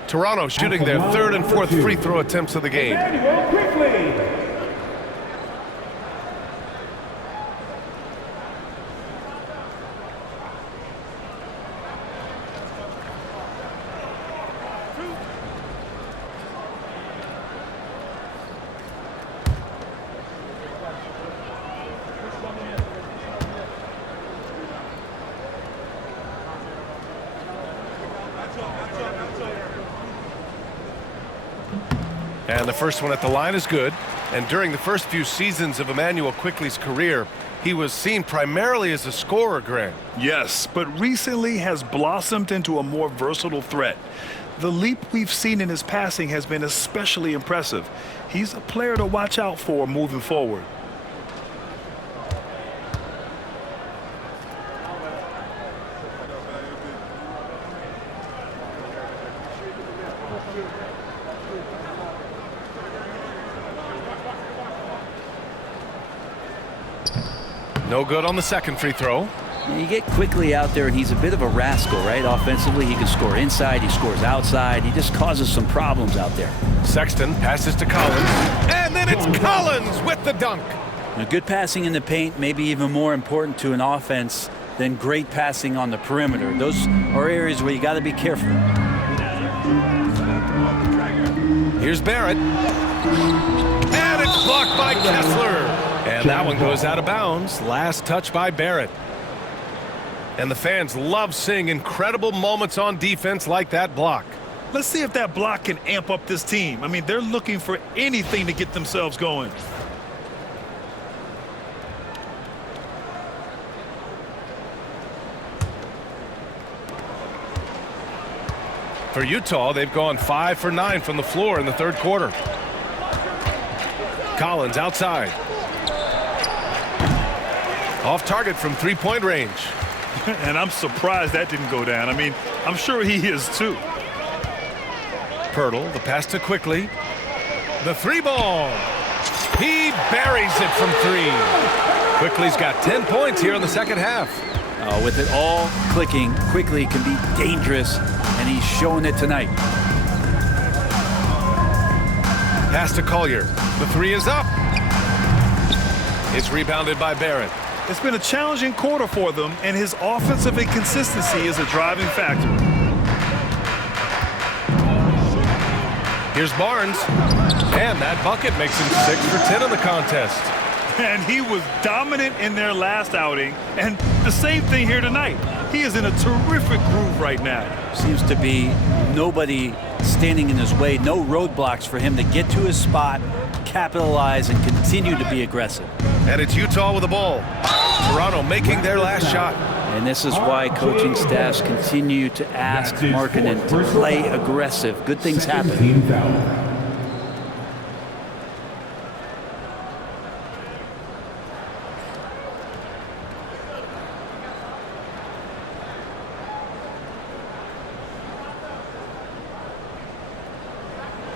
Toronto shooting their third and fourth free throw attempts of the game. Immanuel, Quickley. And the first one at the line is good. And during the first few seasons of Immanuel Quickley's career, he was seen primarily as a scorer, Grant. Yes, but recently has blossomed into a more versatile threat. The leap we've seen in his passing has been especially impressive. He's a player to watch out for moving forward. No good on the second free throw. You get Quickley out there, and he's a bit of a rascal, right? Offensively, he can score inside, he scores outside. He just causes some problems out there. Sexton passes to Collins. And then it's Collins with the dunk. Now, good passing in the paint may be even more important to an offense than great passing on the perimeter. Those are areas where you got to be careful. Here's Barrett. And it's blocked by Kessler. And that one goes out of bounds. Last touch by Barrett. And the fans love seeing incredible moments on defense like that block. Let's see if that block can amp up this team. I mean, they're looking for anything to get themselves going. For Utah, they've gone 5 for 9 from the floor in the third quarter. Collins outside. Off target from three-point range. And I'm surprised that didn't go down. I mean, I'm sure he is too. Pirtle, the pass to Quickley. The three ball. He buries it from three. Quickley's got 10 points here in the second half. With it all clicking, Quickley can be dangerous, and he's showing it tonight. Pass to Collier. The three is up. It's rebounded by Barrett. It's been a challenging quarter for them, and his offensive inconsistency is a driving factor. Here's Barnes. And that bucket makes him 6 for 10 in the contest. And he was dominant in their last outing, and the same thing here tonight. He is in a terrific groove right now. Seems to be nobody standing in his way, no roadblocks for him to get to his spot, capitalize, and continue to be aggressive. And it's Utah with the ball. Toronto making their last shot. And this is why coaching staffs continue to ask Markkanen to play aggressive. Good things happen.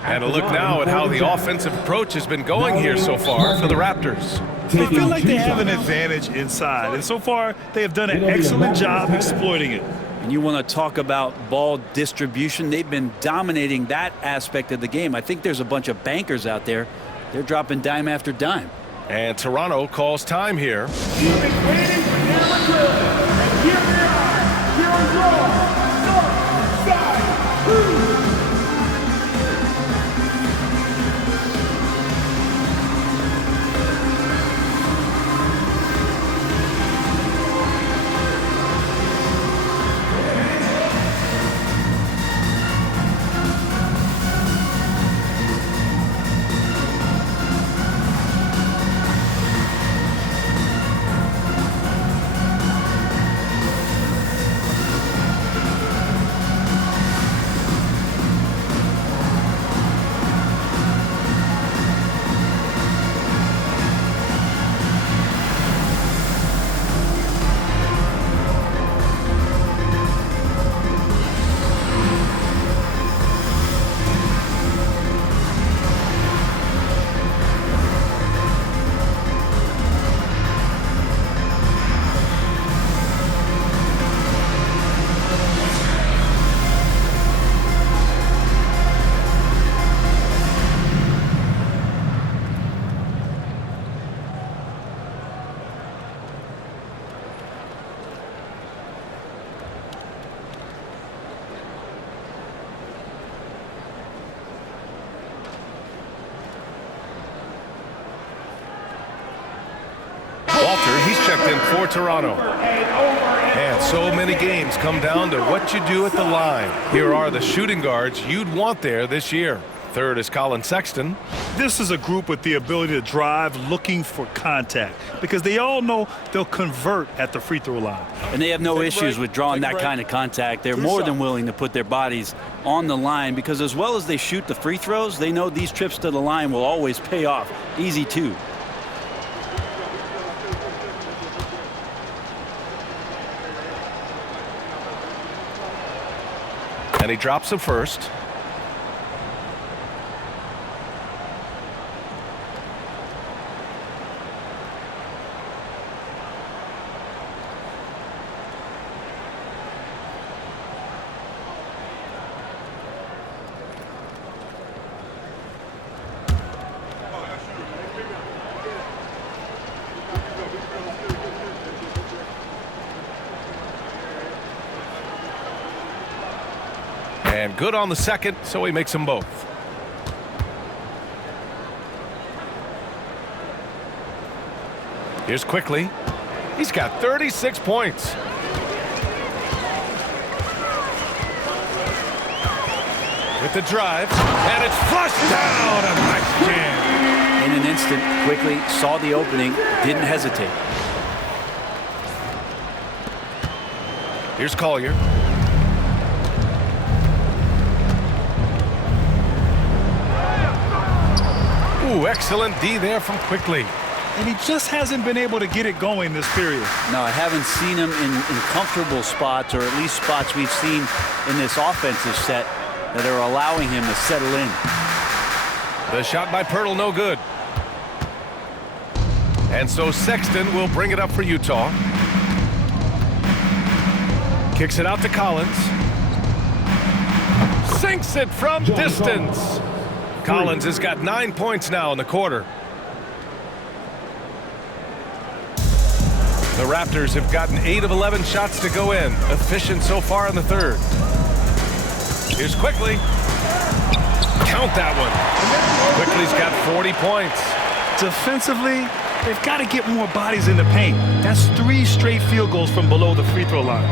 And a look now at how the offensive approach has been going here so far for the Raptors. They feel like they have an advantage inside, and so far they have done an excellent job exploiting it. And you want to talk about ball distribution. They've been dominating that aspect of the game. I think there's a bunch of bankers out there. They're dropping dime after dime. And Toronto calls time here. You've been waiting for their return, and here they are. Here are your North Side Crew. He's checked in for Toronto. And so many games come down to what you do at the line. Here are the shooting guards you'd want there this year. Third is Colin Sexton. This is a group with the ability to drive looking for contact because they all know they'll convert at the free throw line. And they have no issues with drawing that kind of contact. They're more than willing to put their bodies on the line because as well as they shoot the free throws, they know these trips to the line will always pay off. Easy too. And he drops the first. And good on the second, so he makes them both. Here's Quickley. He's got 36 points. With the drive, and it's flushed down. A nice jam. In an instant, Quickley saw the opening, didn't hesitate. Here's Collier. Ooh, excellent D there from Quickley. And he just hasn't been able to get it going this period. No, I haven't seen him in comfortable spots, or at least spots we've seen in this offensive set that are allowing him to settle in. The shot by Pirtle, no good. And so Sexton will bring it up for Utah. Kicks it out to Collins. Sinks it from distance. Collins has got 9 points now in the quarter. The Raptors have gotten 8 of 11 shots to go in. Efficient so far in the third. Here's Quickley. Count that one. Quickley's got 40 points. Defensively, they've got to get more bodies in the paint. That's 3 straight field goals from below the free throw line.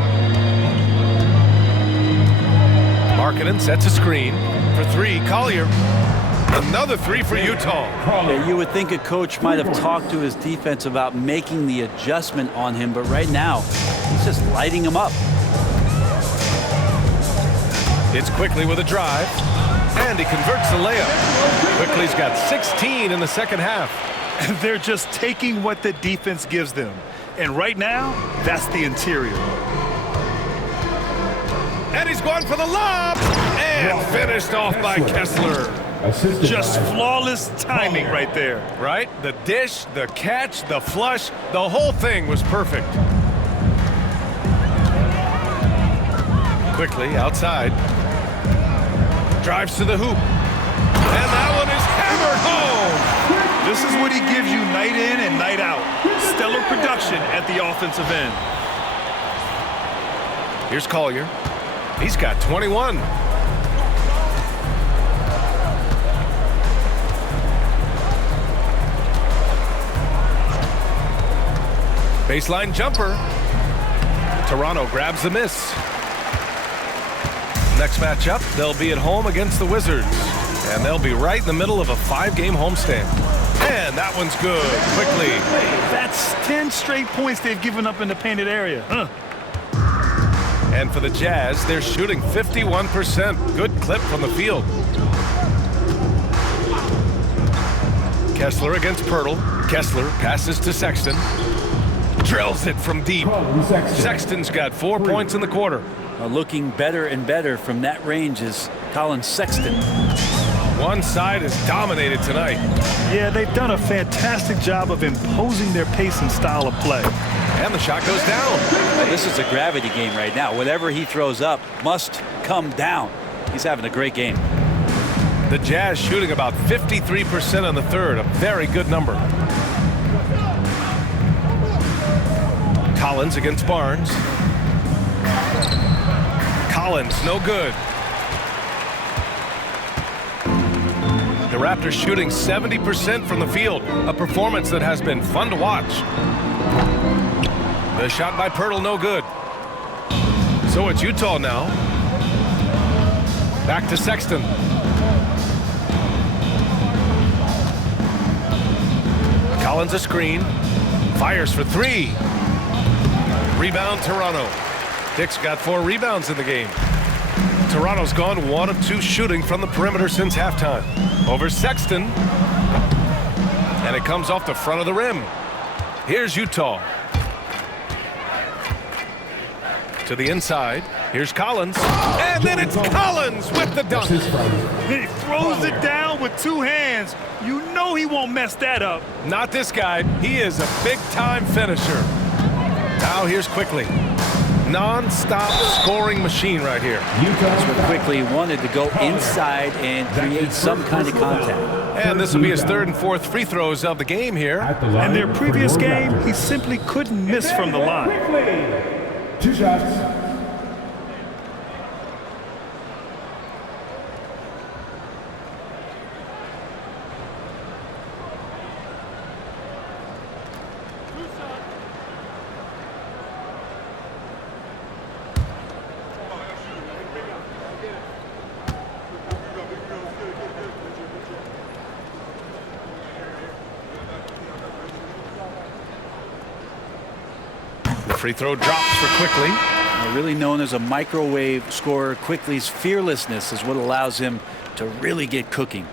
Markkanen sets a screen. For 3, Collier. Another three for Utah. Yeah, you would think a coach might have talked to his defense about making the adjustment on him, but right now, he's just lighting him up. It's Quickley with a drive, and he converts the layup. Quickley's got 16 in the second half. They're just taking what the defense gives them. And right now, that's the interior. And he's going for the lob, and finished off by Kessler. Just flawless timing right there. Right? The dish, the catch, the flush, the whole thing was perfect. Quickley outside. Drives to the hoop. And that one is hammered home. This is what he gives you night in and night out. Stellar production at the offensive end. Here's Collier. He's got 21. Baseline jumper. Toronto grabs the miss. Next matchup, they'll be at home against the Wizards. And they'll be right in the middle of a 5-game homestand. And that one's good. Quickley. That's 10 straight points they've given up in the painted area. And for the Jazz, they're shooting 51%. Good clip from the field. Kessler against Pirtle. Kessler passes to Sexton. Drills it from deep. Sexton's got 4 points in the quarter. Looking better and better from that range is Colin Sexton. One side is dominated tonight. Yeah, they've done a fantastic job of imposing their pace and style of play. And the shot goes down. Well, this is a gravity game right now. Whatever he throws up must come down. He's having a great game. The Jazz shooting about 53% on the third, a very good number. Collins against Barnes. Collins, no good. The Raptors shooting 70% from the field, a performance that has been fun to watch. The shot by Pirtle, no good. So it's Utah now. Back to Sexton. Collins a screen. Fires for three. Rebound Toronto. Dick's got 4 rebounds in the game. Toronto's gone 1 of 2 shooting from the perimeter since halftime. Over Sexton. And it comes off the front of the rim. Here's Utah. To the inside. Here's Collins. And then it's Collins with the dunk. He throws it down with 2 hands. You know he won't mess that up. Not this guy. He is a big-time finisher. Now here's Quickley. Non-stop scoring machine right here. That's what Quickley wanted, to go inside and create some kind of contact. And this will be his 3rd and 4th free throws of the game here. In their previous game, he simply couldn't miss from the line. 2 shots. Free throw drops for Quickley. Really known as a microwave scorer, Quickley's fearlessness is what allows him to really get cooking.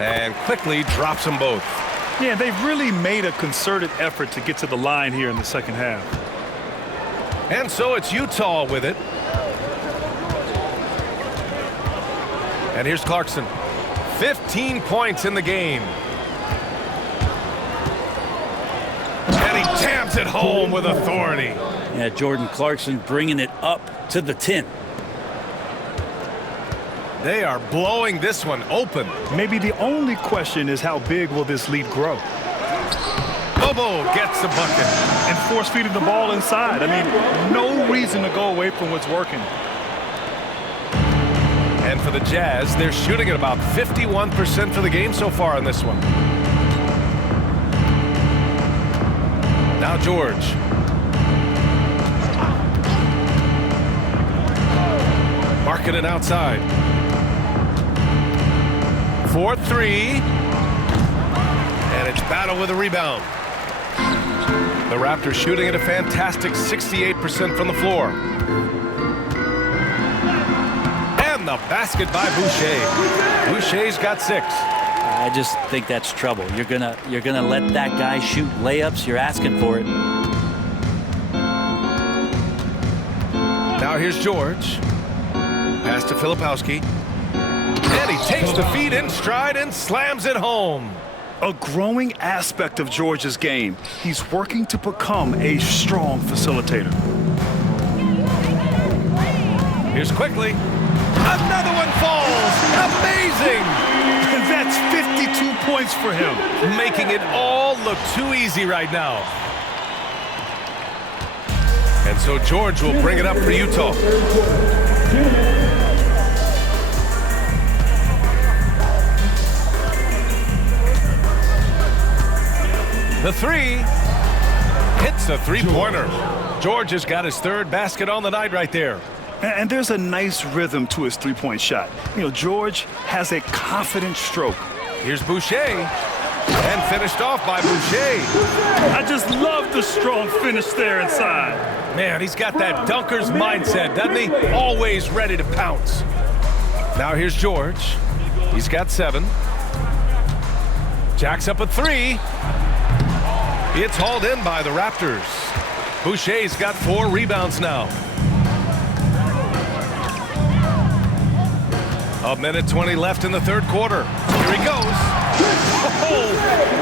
And Quickley drops them both. Yeah, they've really made a concerted effort to get to the line here in the second half. And so it's Utah with it. And here's Clarkson. 15 points in the game. And he jams it home with authority. Yeah, Jordan Clarkson bringing it up to the 10. They are blowing this one open. Maybe the only question is how big will this lead grow? Bobo gets the bucket. And force feeding the ball inside. I mean, no reason to go away from what's working. And for the Jazz, they're shooting at about 51% for the game so far on this one. Now George. Marking it outside. 4-3. And it's Battle with a rebound. The Raptors shooting at a fantastic 68% from the floor. And the basket by Boucher. Boucher's got 6. I just think that's trouble. You're gonna let that guy shoot layups. You're asking for it. Now here's George. Pass to Filipowski. And he takes the feed in stride and slams it home. A growing aspect of George's game. He's working to become a strong facilitator. Here's Quickley. Another one falls. Amazing. That's 52 points for him. Making it all look too easy right now. And so George will bring it up for Utah. The 3 hits a 3-pointer. George has got his 3rd basket on the night right there. And there's a nice rhythm to his three-point shot. You know, George has a confident stroke. Here's Boucher. And finished off by Boucher. I just love the strong finish there inside. Man, he's got that dunker's mindset, doesn't he? Always ready to pounce. Now here's George. He's got 7. Jacks up a 3. It's hauled in by the Raptors. Boucher's got 4 rebounds now. A minute 20 left in the 3rd quarter. Here he goes. Oh,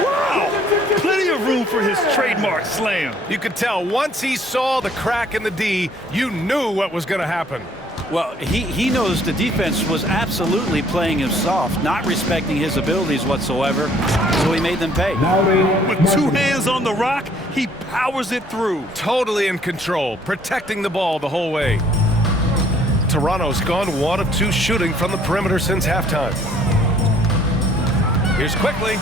wow! Plenty of room for his trademark slam. You could tell once he saw the crack in the D, you knew what was going to happen. Well, he knows the defense was absolutely playing him soft, not respecting his abilities whatsoever, so he made them pay. With 2 hands on the rock, he powers it through. Totally in control, protecting the ball the whole way. Toronto's gone 1 of 2 shooting from the perimeter since halftime. Here's Quickley.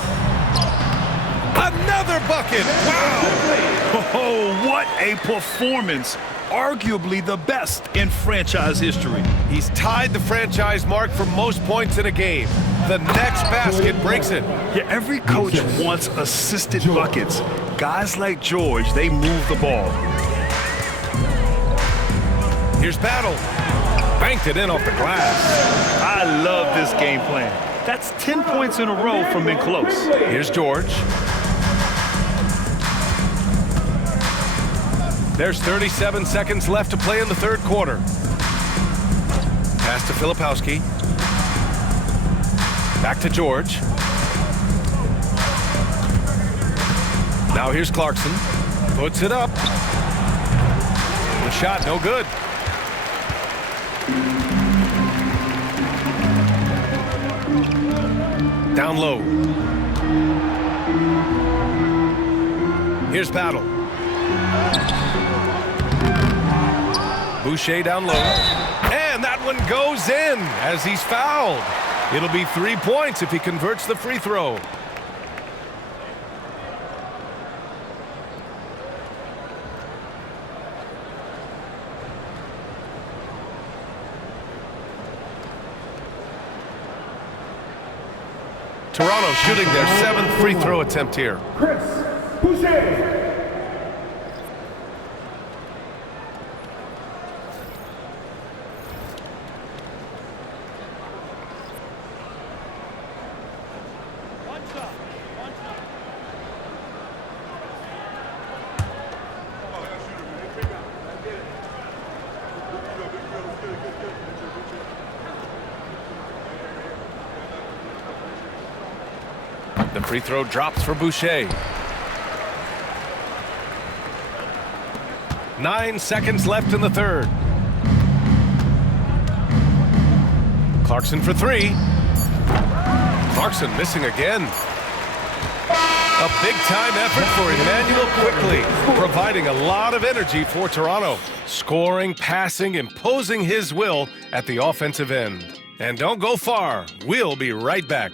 Another bucket! Wow! Oh, what a performance. Arguably the best in franchise history. He's tied the franchise mark for most points in a game. The next basket breaks it. Yeah, every coach wants assisted buckets. Guys like George, they move the ball. Here's Battle. Banked it in off the glass. I love this game plan. That's 10 points in a row from being close. Here's George. There's 37 seconds left to play in the 3rd quarter. Pass to Filipowski. Back to George. Now here's Clarkson. Puts it up. The shot, no good. Down low. Here's Battle. Boucher down low. And that one goes in as he's fouled. It'll be 3 points if he converts the free throw. Toronto shooting their 7th free throw attempt here. Chris Boucher. The free throw drops for Boucher. 9 seconds left in the 3rd. Clarkson for 3. Clarkson missing again. A big-time effort for Immanuel Quickley, providing a lot of energy for Toronto. Scoring, passing, imposing his will at the offensive end. And don't go far. We'll be right back.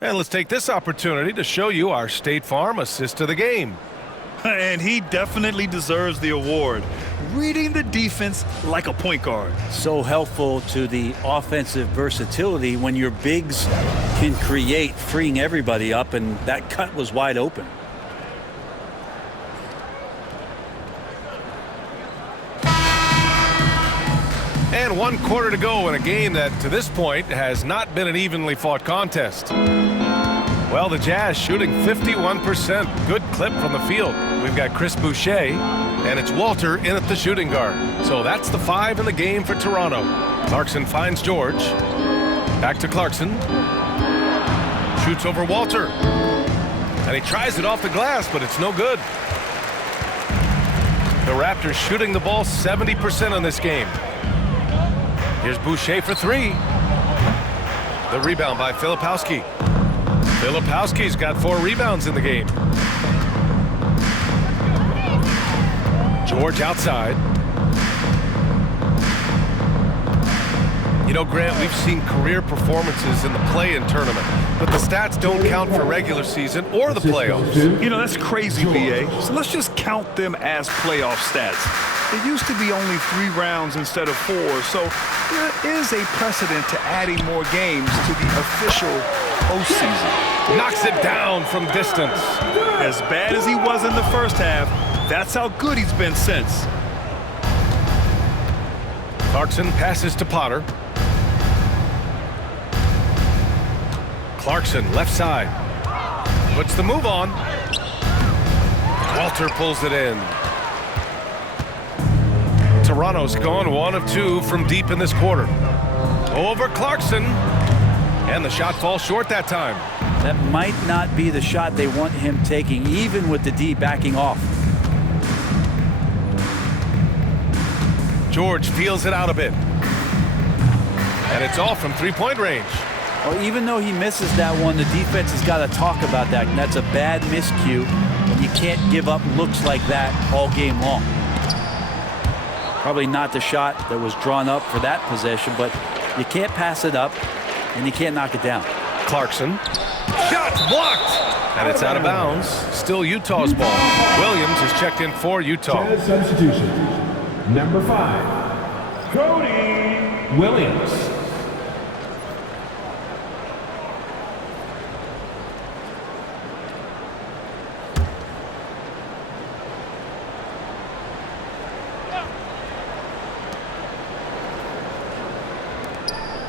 And let's take this opportunity to show you our State Farm assist of the game. And he definitely deserves the award. Reading the defense like a point guard. So helpful to the offensive versatility when your bigs can create, freeing everybody up, and that cut was wide open. And 1 quarter to go in a game that, to this point, has not been an evenly fought contest. Well, the Jazz shooting 51%. Good clip from the field. We've got Chris Boucher, and it's Walter in at the shooting guard. So that's the 5 in the game for Toronto. Clarkson finds George. Back to Clarkson. Shoots over Walter. And he tries it off the glass, but it's no good. The Raptors shooting the ball 70% in this game. Here's Boucher for 3. The rebound by Filipowski. Filipowski's got 4 rebounds in the game. George outside. You know, Grant, we've seen career performances in the play-in tournament, but the stats don't count for regular season or the playoffs. You know, that's crazy, BA. So let's just count them as playoff stats. It used to be only 3 rounds instead of 4, so there is a precedent to adding more games to the official postseason. Knocks it down from distance. As bad as he was in the first half, that's how good he's been since. Clarkson passes to Potter. Clarkson left side. Puts the move on. Walter pulls it in. Toronto's gone 1 of 2 from deep in this quarter. Over Clarkson. And the shot falls short that time. That might not be the shot they want him taking, even with the D backing off. George feels it out a bit. And it's off from 3-point range. Well, even though he misses that one, the defense has got to talk about that. And that's a bad miscue. And you can't give up looks like that all game long. Probably not the shot that was drawn up for that possession, but you can't pass it up and you can't knock it down. Clarkson. Shot's blocked. And it's out of bounds. Still Utah's ball. Williams is checked in for Utah. Jazz substitution. Number 5, Cody Williams.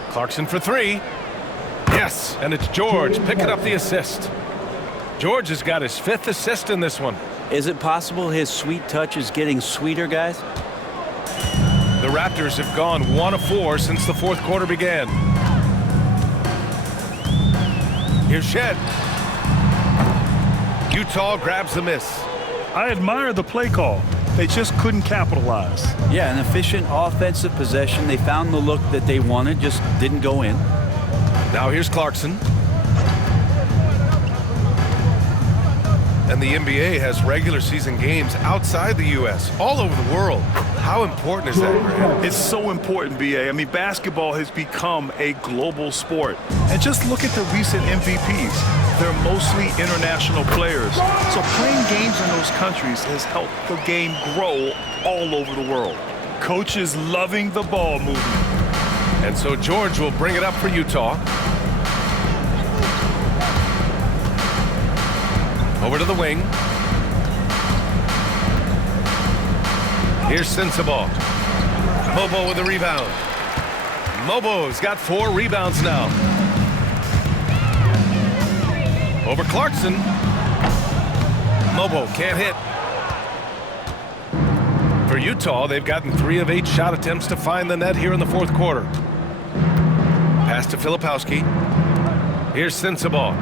Clarkson for 3. Yes, and it's George picking up the assist. George has got his 5th assist in this one. Is it possible his sweet touch is getting sweeter, guys? The Raptors have gone 1 of 4 since the 4th quarter began. Here's Shed. Utah grabs the miss. I admire the play call. They just couldn't capitalize. Yeah, an efficient offensive possession. They found the look that they wanted, just didn't go in. Now here's Clarkson. And the NBA has regular season games outside the U.S., all over the world. How important is that, Grant? It's so important, BA. I mean, basketball has become a global sport. And just look at the recent MVPs. They're mostly international players. So playing games in those countries has helped the game grow all over the world. Coaches loving the ball movement. And so George will bring it up for Utah. Over to the wing. Here's Sensabaugh. Mobo with the rebound. Mobo's got 4 rebounds now. Over Clarkson. Mobo can't hit. For Utah, they've gotten 3 of 8 shot attempts to find the net here in the 4th quarter. Pass to Filipowski. Here's Sensabaugh.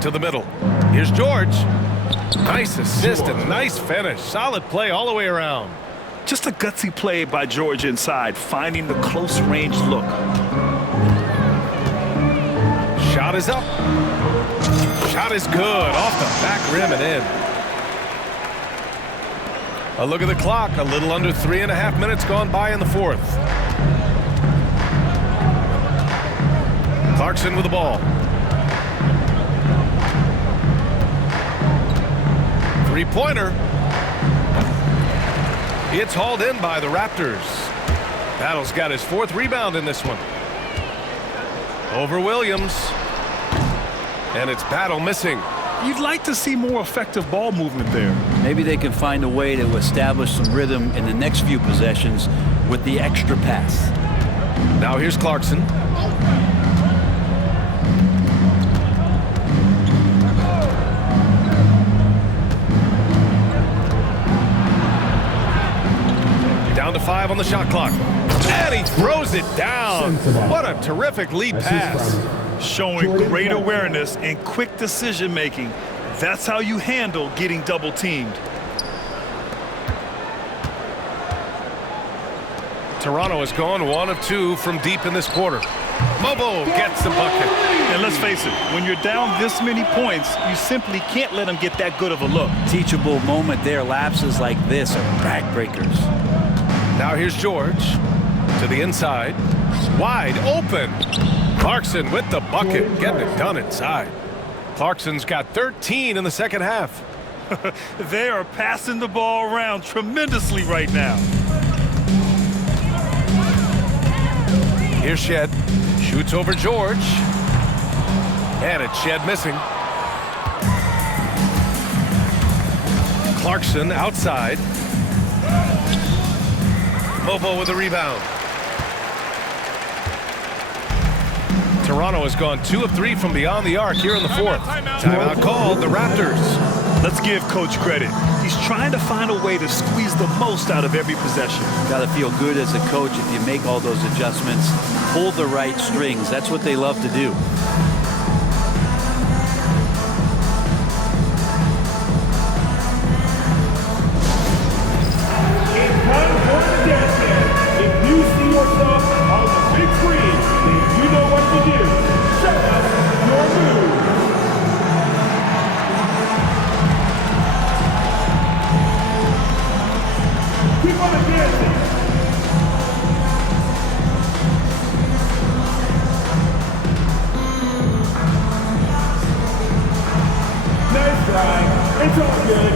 To the middle. Here's George. Nice assist and nice finish. Solid play all the way around. Just a gutsy play by George inside, finding the close range look. Shot is up. Shot is good. Off the back rim and in. A look at the clock. A little under 3.5 minutes gone by in the fourth. Clarkson with the ball. Three-pointer. It's hauled in by the Raptors. Battle's got his 4th rebound in this one. Over Williams. And it's Battle missing. You'd like to see more effective ball movement there. Maybe they can find a way to establish some rhythm in the next few possessions with the extra pass. Now here's Clarkson. Down to 5 on the shot clock. And he throws it down. What a terrific lead pass. Showing great awareness and quick decision making. That's how you handle getting double teamed. Toronto has gone 1 of 2 from deep in this quarter. Mobo gets the bucket. And let's face it, when you're down this many points, you simply can't let them get that good of a look. Teachable moment there. Lapses like this are backbreakers. Now here's George to the inside. Wide open. Clarkson with the bucket, getting it done inside. Clarkson's got 13 in the second half. They are passing the ball around tremendously right now. Here's Shed. Shoots over George. And it's Shed missing. Clarkson outside. Mobo with the rebound. Toronto has gone 2 of 3 from beyond the arc here in the fourth. Timeout called the Raptors. Let's give Coach credit. He's trying to find a way to squeeze the most out of every possession. Got to feel good as a coach if you make all those adjustments. Pull the right strings. That's what they love to do. It's time for the dance dance. If you see yourself on the big screen, then you know what to do. Show us your move. Keep on dancing. Nice try. It's all good.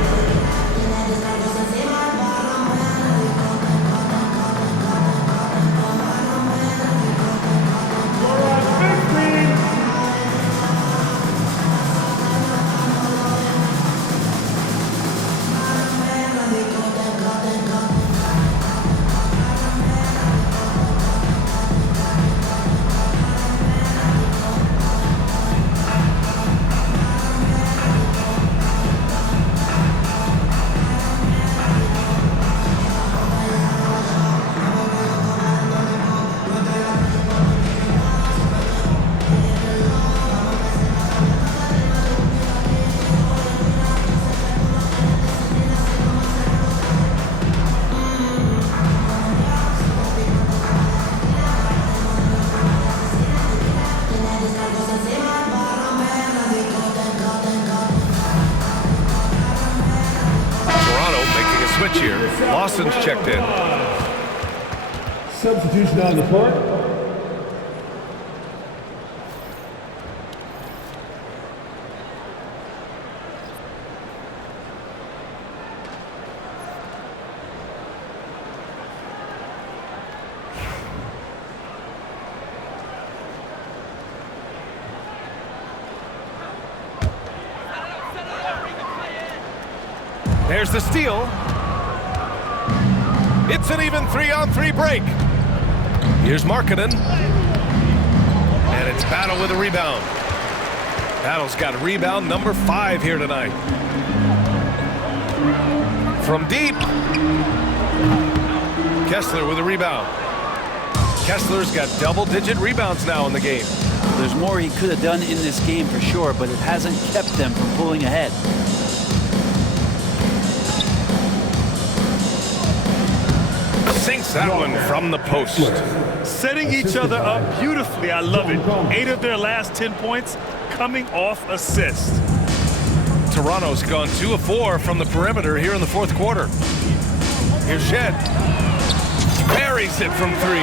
Here. Lawson's checked in. Substitution on the court. There's the steal. It's an even 3-on-3 break. Here's Markkanen. And it's Battle with a rebound. Battle's got a rebound number 5 here tonight. From deep. Kessler with a rebound. Kessler's got double-digit rebounds now in the game. There's more he could have done in this game for sure, but it hasn't kept them from pulling ahead. Sinks that one from the post. Setting each other up beautifully. I love it. 8 of their last 10 points coming off assists. Toronto's gone 2 of 4 from the perimeter here in the fourth quarter. Here's Shed. Buries it from 3.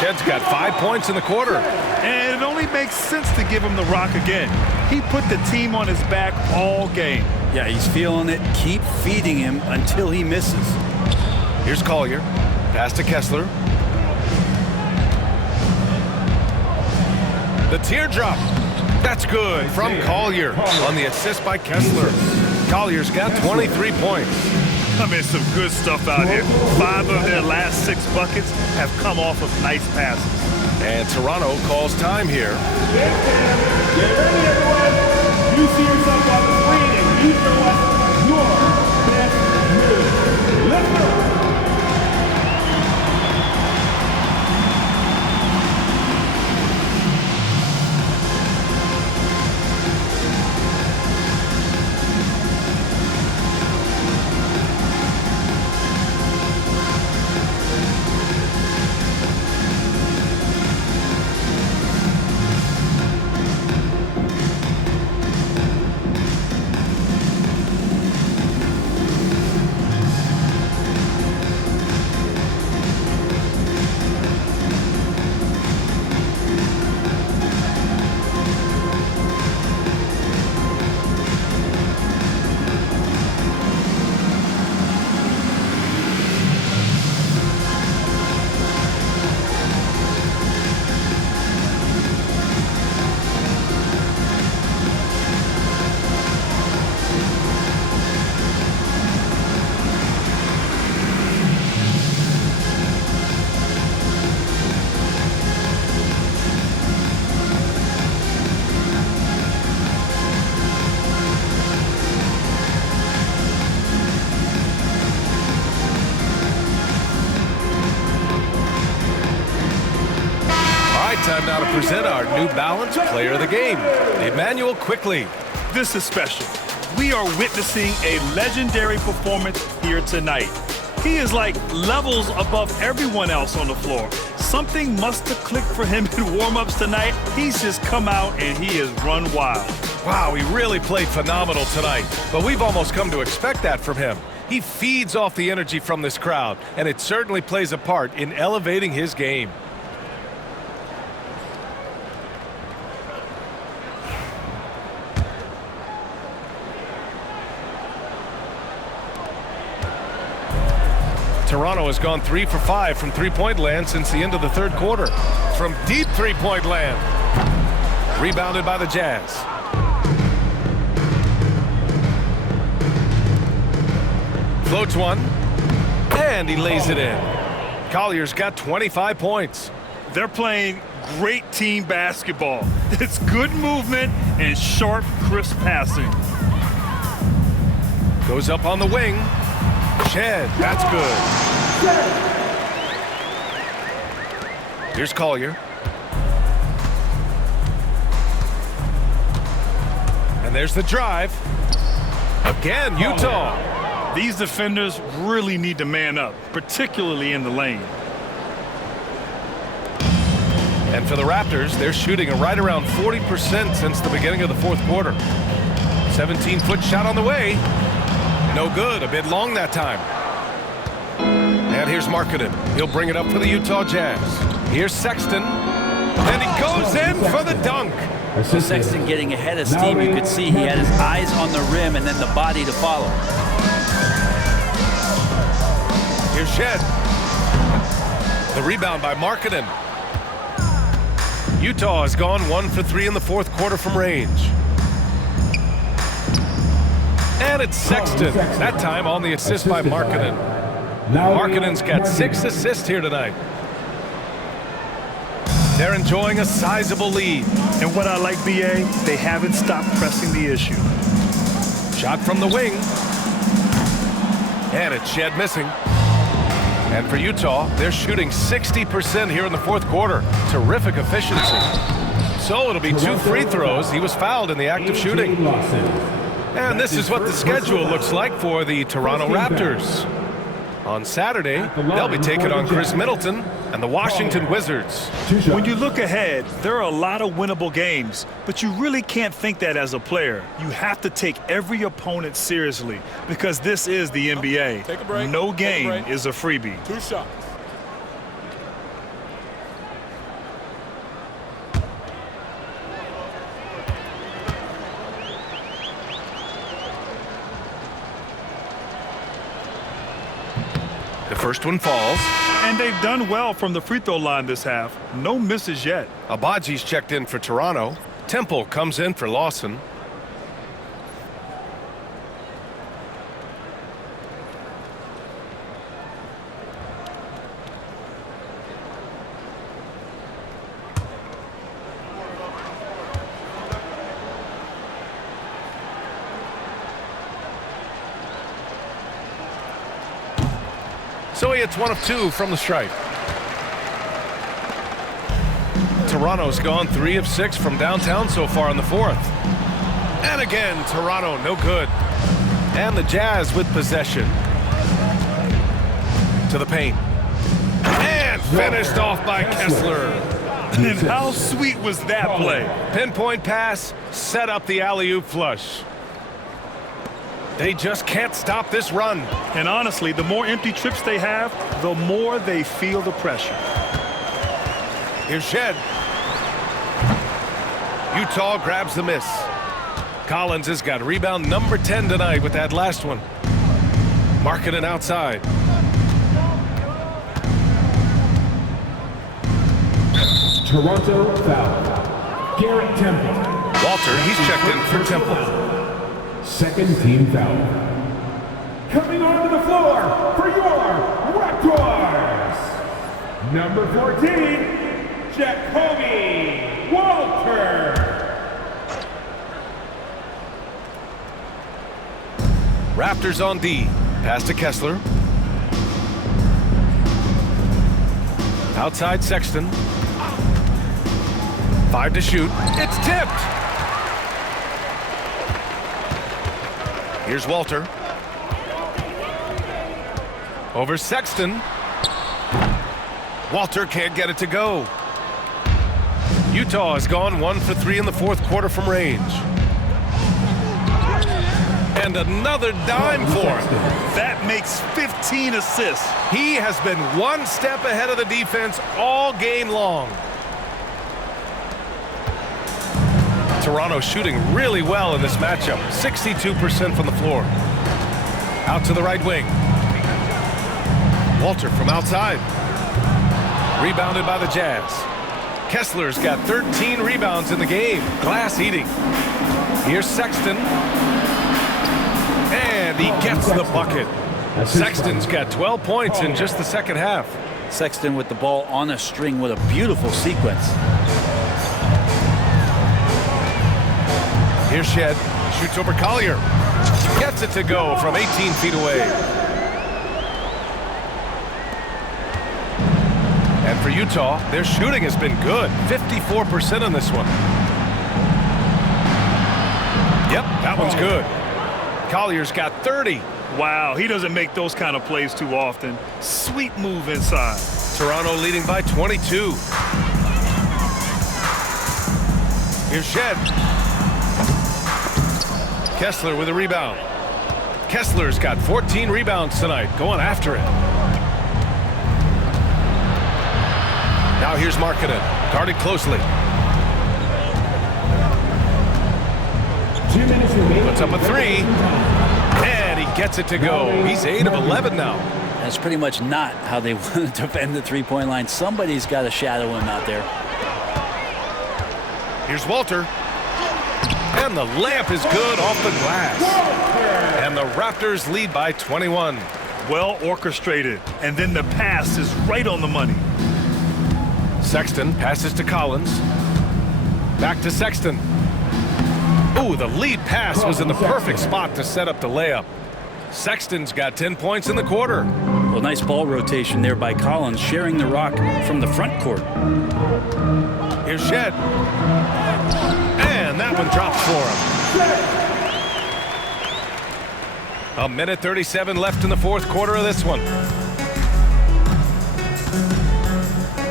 Shed's got 5 points in the quarter. And it only makes sense to give him the rock again. He put the team on his back all game. Yeah, he's feeling it. Keep feeding him until he misses. Here's Collier. Pass to Kessler. The teardrop. That's good from Collier on the assist by Kessler. Collier's got 23 points. I mean, some good stuff out here. 5 of their last 6 buckets have come off of nice passes. And Toronto calls time here. Get ready, everyone. You see yourself on the screen and you show us your best move. Let's go. Time now to present our New Balance Player of the Game, Immanuel Quickley. This is special. We are witnessing a legendary performance here tonight. He is like levels above everyone else on the floor. Something must have clicked for him in warm-ups tonight. He's just come out and he has run wild. Wow, he really played phenomenal tonight, but we've almost come to expect that from him. He feeds off the energy from this crowd, and it certainly plays a part in elevating his game. Toronto has gone 3 for 5 from three-point land since the end of the third quarter. From deep three-point land. Rebounded by the Jazz. Floats one. And he lays it in. Collier's got 25 points. They're playing great team basketball. It's good movement and sharp, crisp passing. Goes up on the wing. Shed, that's good. Here's Collier. And there's the drive. Again, Utah. These defenders really need to man up, particularly in the lane. And for the Raptors, they're shooting right around 40% since the beginning of the fourth quarter. 17-foot shot on the way. No good, a bit long that time. And here's Markkanen. He'll bring it up for the Utah Jazz. Here's Sexton. And he goes in for the dunk. So Sexton getting ahead of steam. You could see he had his eyes on the rim and then the body to follow. Here's Shed. The rebound by Markkanen. Utah has gone 1 for 3 in the fourth quarter from range. And it's Sexton, that time on the assist by Markkanen. Markkanen's got 6 assists here tonight. They're enjoying a sizable lead. And what I like, BA, they haven't stopped pressing the issue. Shot from the wing. And it's Shed missing. And for Utah, they're shooting 60% here in the fourth quarter. Terrific efficiency. So it'll be 2 free throws. He was fouled in the act of shooting. And this is what the schedule looks like for the Toronto Raptors. On Saturday, they'll be taking on Chris Middleton and the Washington Wizards. When you look ahead, there are a lot of winnable games, but you really can't think that as a player. You have to take every opponent seriously because this is the NBA. Take a break. No game is a freebie. 2 shots. The first one falls. And they've done well from the free throw line this half. No misses yet. Abaji's checked in for Toronto. Temple comes in for Lawson. So he hits 1 of 2 from the stripe. Toronto's gone 3 of 6 from downtown so far in the fourth. And again, Toronto no good. And the Jazz with possession. To the paint. And finished off by Kessler. And how sweet was that play? Pinpoint pass, set up the alley-oop flush. They just can't stop this run. And honestly, the more empty trips they have, the more they feel the pressure. Here's Shed. Utah grabs the miss. Collins has got rebound number 10 tonight with that last one. Marking it outside. Toronto foul. Garrett Temple. Walter, he's checked in for Temple. Second team foul. Coming onto the floor for your Raptors. Number 14, Jacoby Walter. Raptors on D. Pass to Kessler. Outside Sexton. 5 to shoot. It's tipped. Here's Walter. Over Sexton. Walter can't get it to go. Utah has gone 1 for 3 in the fourth quarter from range. And another dime for him. That makes 15 assists. He has been 1 step ahead of the defense all game long. Toronto shooting really well in this matchup. 62% from the floor. Out to the right wing. Walter from outside. Rebounded by the Jazz. Kessler's got 13 rebounds in the game. Glass eating. Here's Sexton. And he gets the bucket. Sexton's got 12 points in just the second half. Sexton with the ball on a string with a beautiful sequence. Here's Shed. Shoots over Collier. Gets it to go from 18 feet away. And for Utah, their shooting has been good. 54% on this one. Yep, that one's good. Collier's got 30. Wow, he doesn't make those kind of plays too often. Sweet move inside. Toronto leading by 22. Here's Shed. Kessler with a rebound. Kessler's got 14 rebounds tonight, going after it. Now here's Markkanen, guarded closely. 2 minutes remaining. Puts up a 3, and he gets it to go. He's 8 of 11 now. That's pretty much not how they want to defend the three-point line. Somebody's got to shadow him out there. Here's Walter. And the layup is good off the glass. And the Raptors lead by 21. Well orchestrated. And then the pass is right on the money. Sexton passes to Collins. Back to Sexton. Ooh, the lead pass was in the perfect spot to set up the layup. Sexton's got 10 points in the quarter. Well, nice ball rotation there by Collins, sharing the rock from the front court. Here's Shed. And that one drops for him. A minute 37 left in the fourth quarter of this one.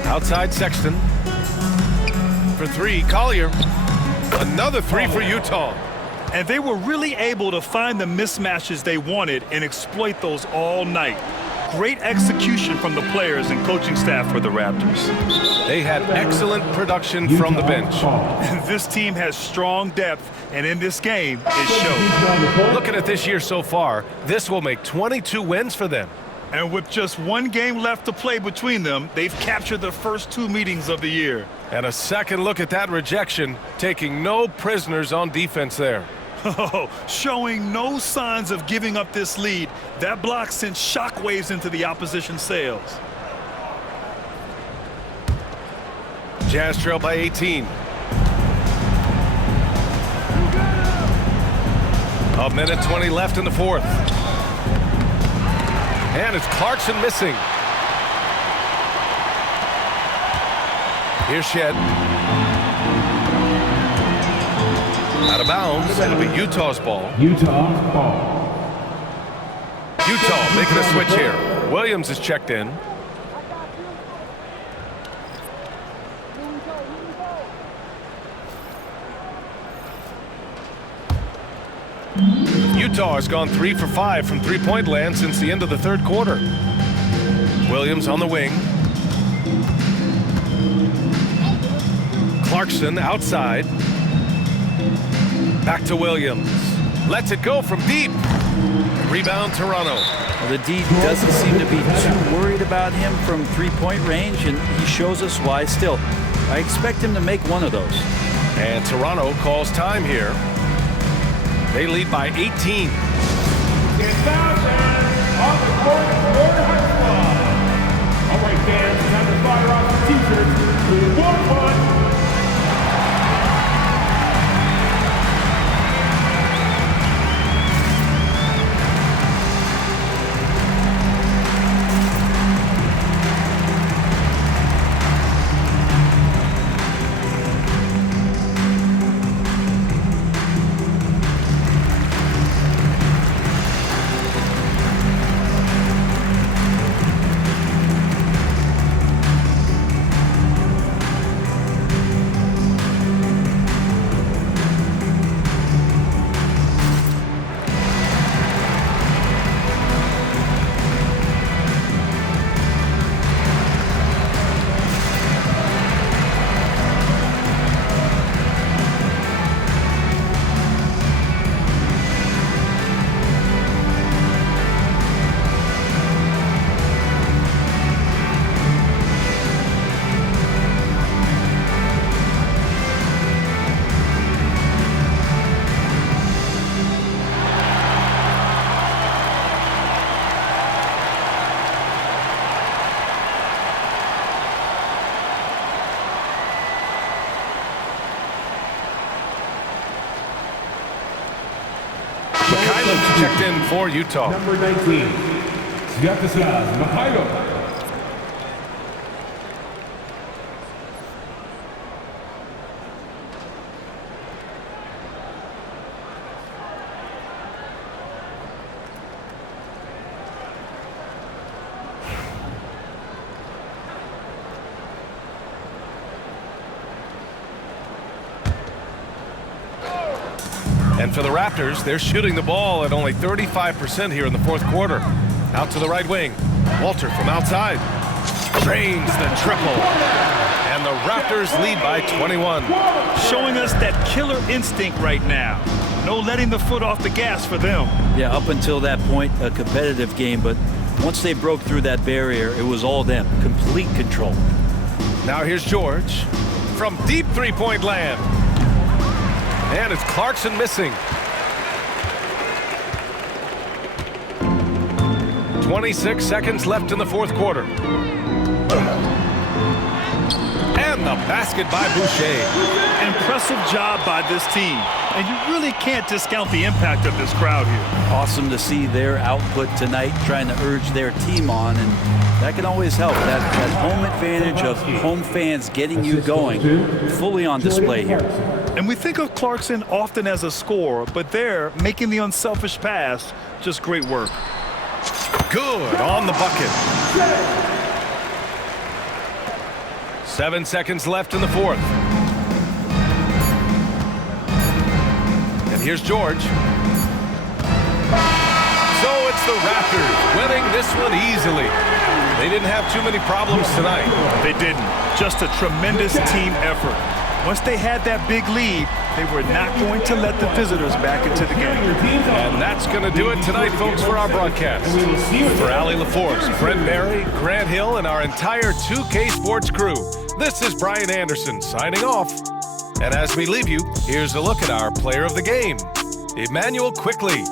Outside Sexton. For three, Collier. Another three for Utah. And they were really able to find the mismatches they wanted and exploit those all night. Great execution from the players and coaching staff for the Raptors. They had excellent production from the bench. This team has strong depth, and in this game, it showed. Looking at this year so far, this will make 22 wins for them. And with just one game left to play between them, they've captured the first 2 meetings of the year. And a second look at that rejection, taking no prisoners on defense there. Oh, showing no signs of giving up this lead. That block sent shockwaves into the opposition's sails. Jazz trail by 18. A minute 20 left in the fourth. And it's Clarkson missing. Here's Shed. Out of bounds. It'll be Utah's ball. Utah's ball. Utah making a switch here. Williams is checked in. Utah has gone 3 for 5 from three-point land since the end of the third quarter. Williams on the wing. Clarkson outside. Back to Williams. Lets it go from deep. Rebound Toronto. Well, the D doesn't seem to be too worried about him from three-point range, and he shows us why still. I expect him to make one of those. And Toronto calls time here. They lead by 18. It's now time on the court for High Squad. All right, fans, time to fire off the t-shirts with 1 punch. Checked in for Utah. Number 19, Immanuel. And for the Raptors, they're shooting the ball at only 35% here in the fourth quarter. Out to the right wing. Walter from outside. Drains the triple. And the Raptors lead by 21. Showing us that killer instinct right now. No letting the foot off the gas for them. Yeah, up until that point, a competitive game, but once they broke through that barrier, it was all them. Complete control. Now here's George from deep three-point land. And it's Clarkson missing. 26 seconds left in the fourth quarter. And the Basket by Boucher. Impressive job by this team. And you really can't discount the impact of this crowd here. Awesome to see their output tonight, trying to urge their team on, and that can always help. That home advantage of home fans getting you going, fully on display here. And we think of Clarkson often as a scorer, but they're making the unselfish pass. Just great work. Good on the bucket. 7 seconds left in the fourth. And here's George. So it's the Raptors winning this one easily. They didn't have too many problems tonight. They didn't. Just a tremendous team effort. Once they had that big lead, they were not going to let the visitors back into the game. And that's going to do it tonight, folks, for our broadcast. For Allie LaForce, Brent Barry, Grant Hill, and our entire 2K Sports crew, this is Brian Anderson signing off. And as we leave you, here's a look at our player of the game, Immanuel Quickley.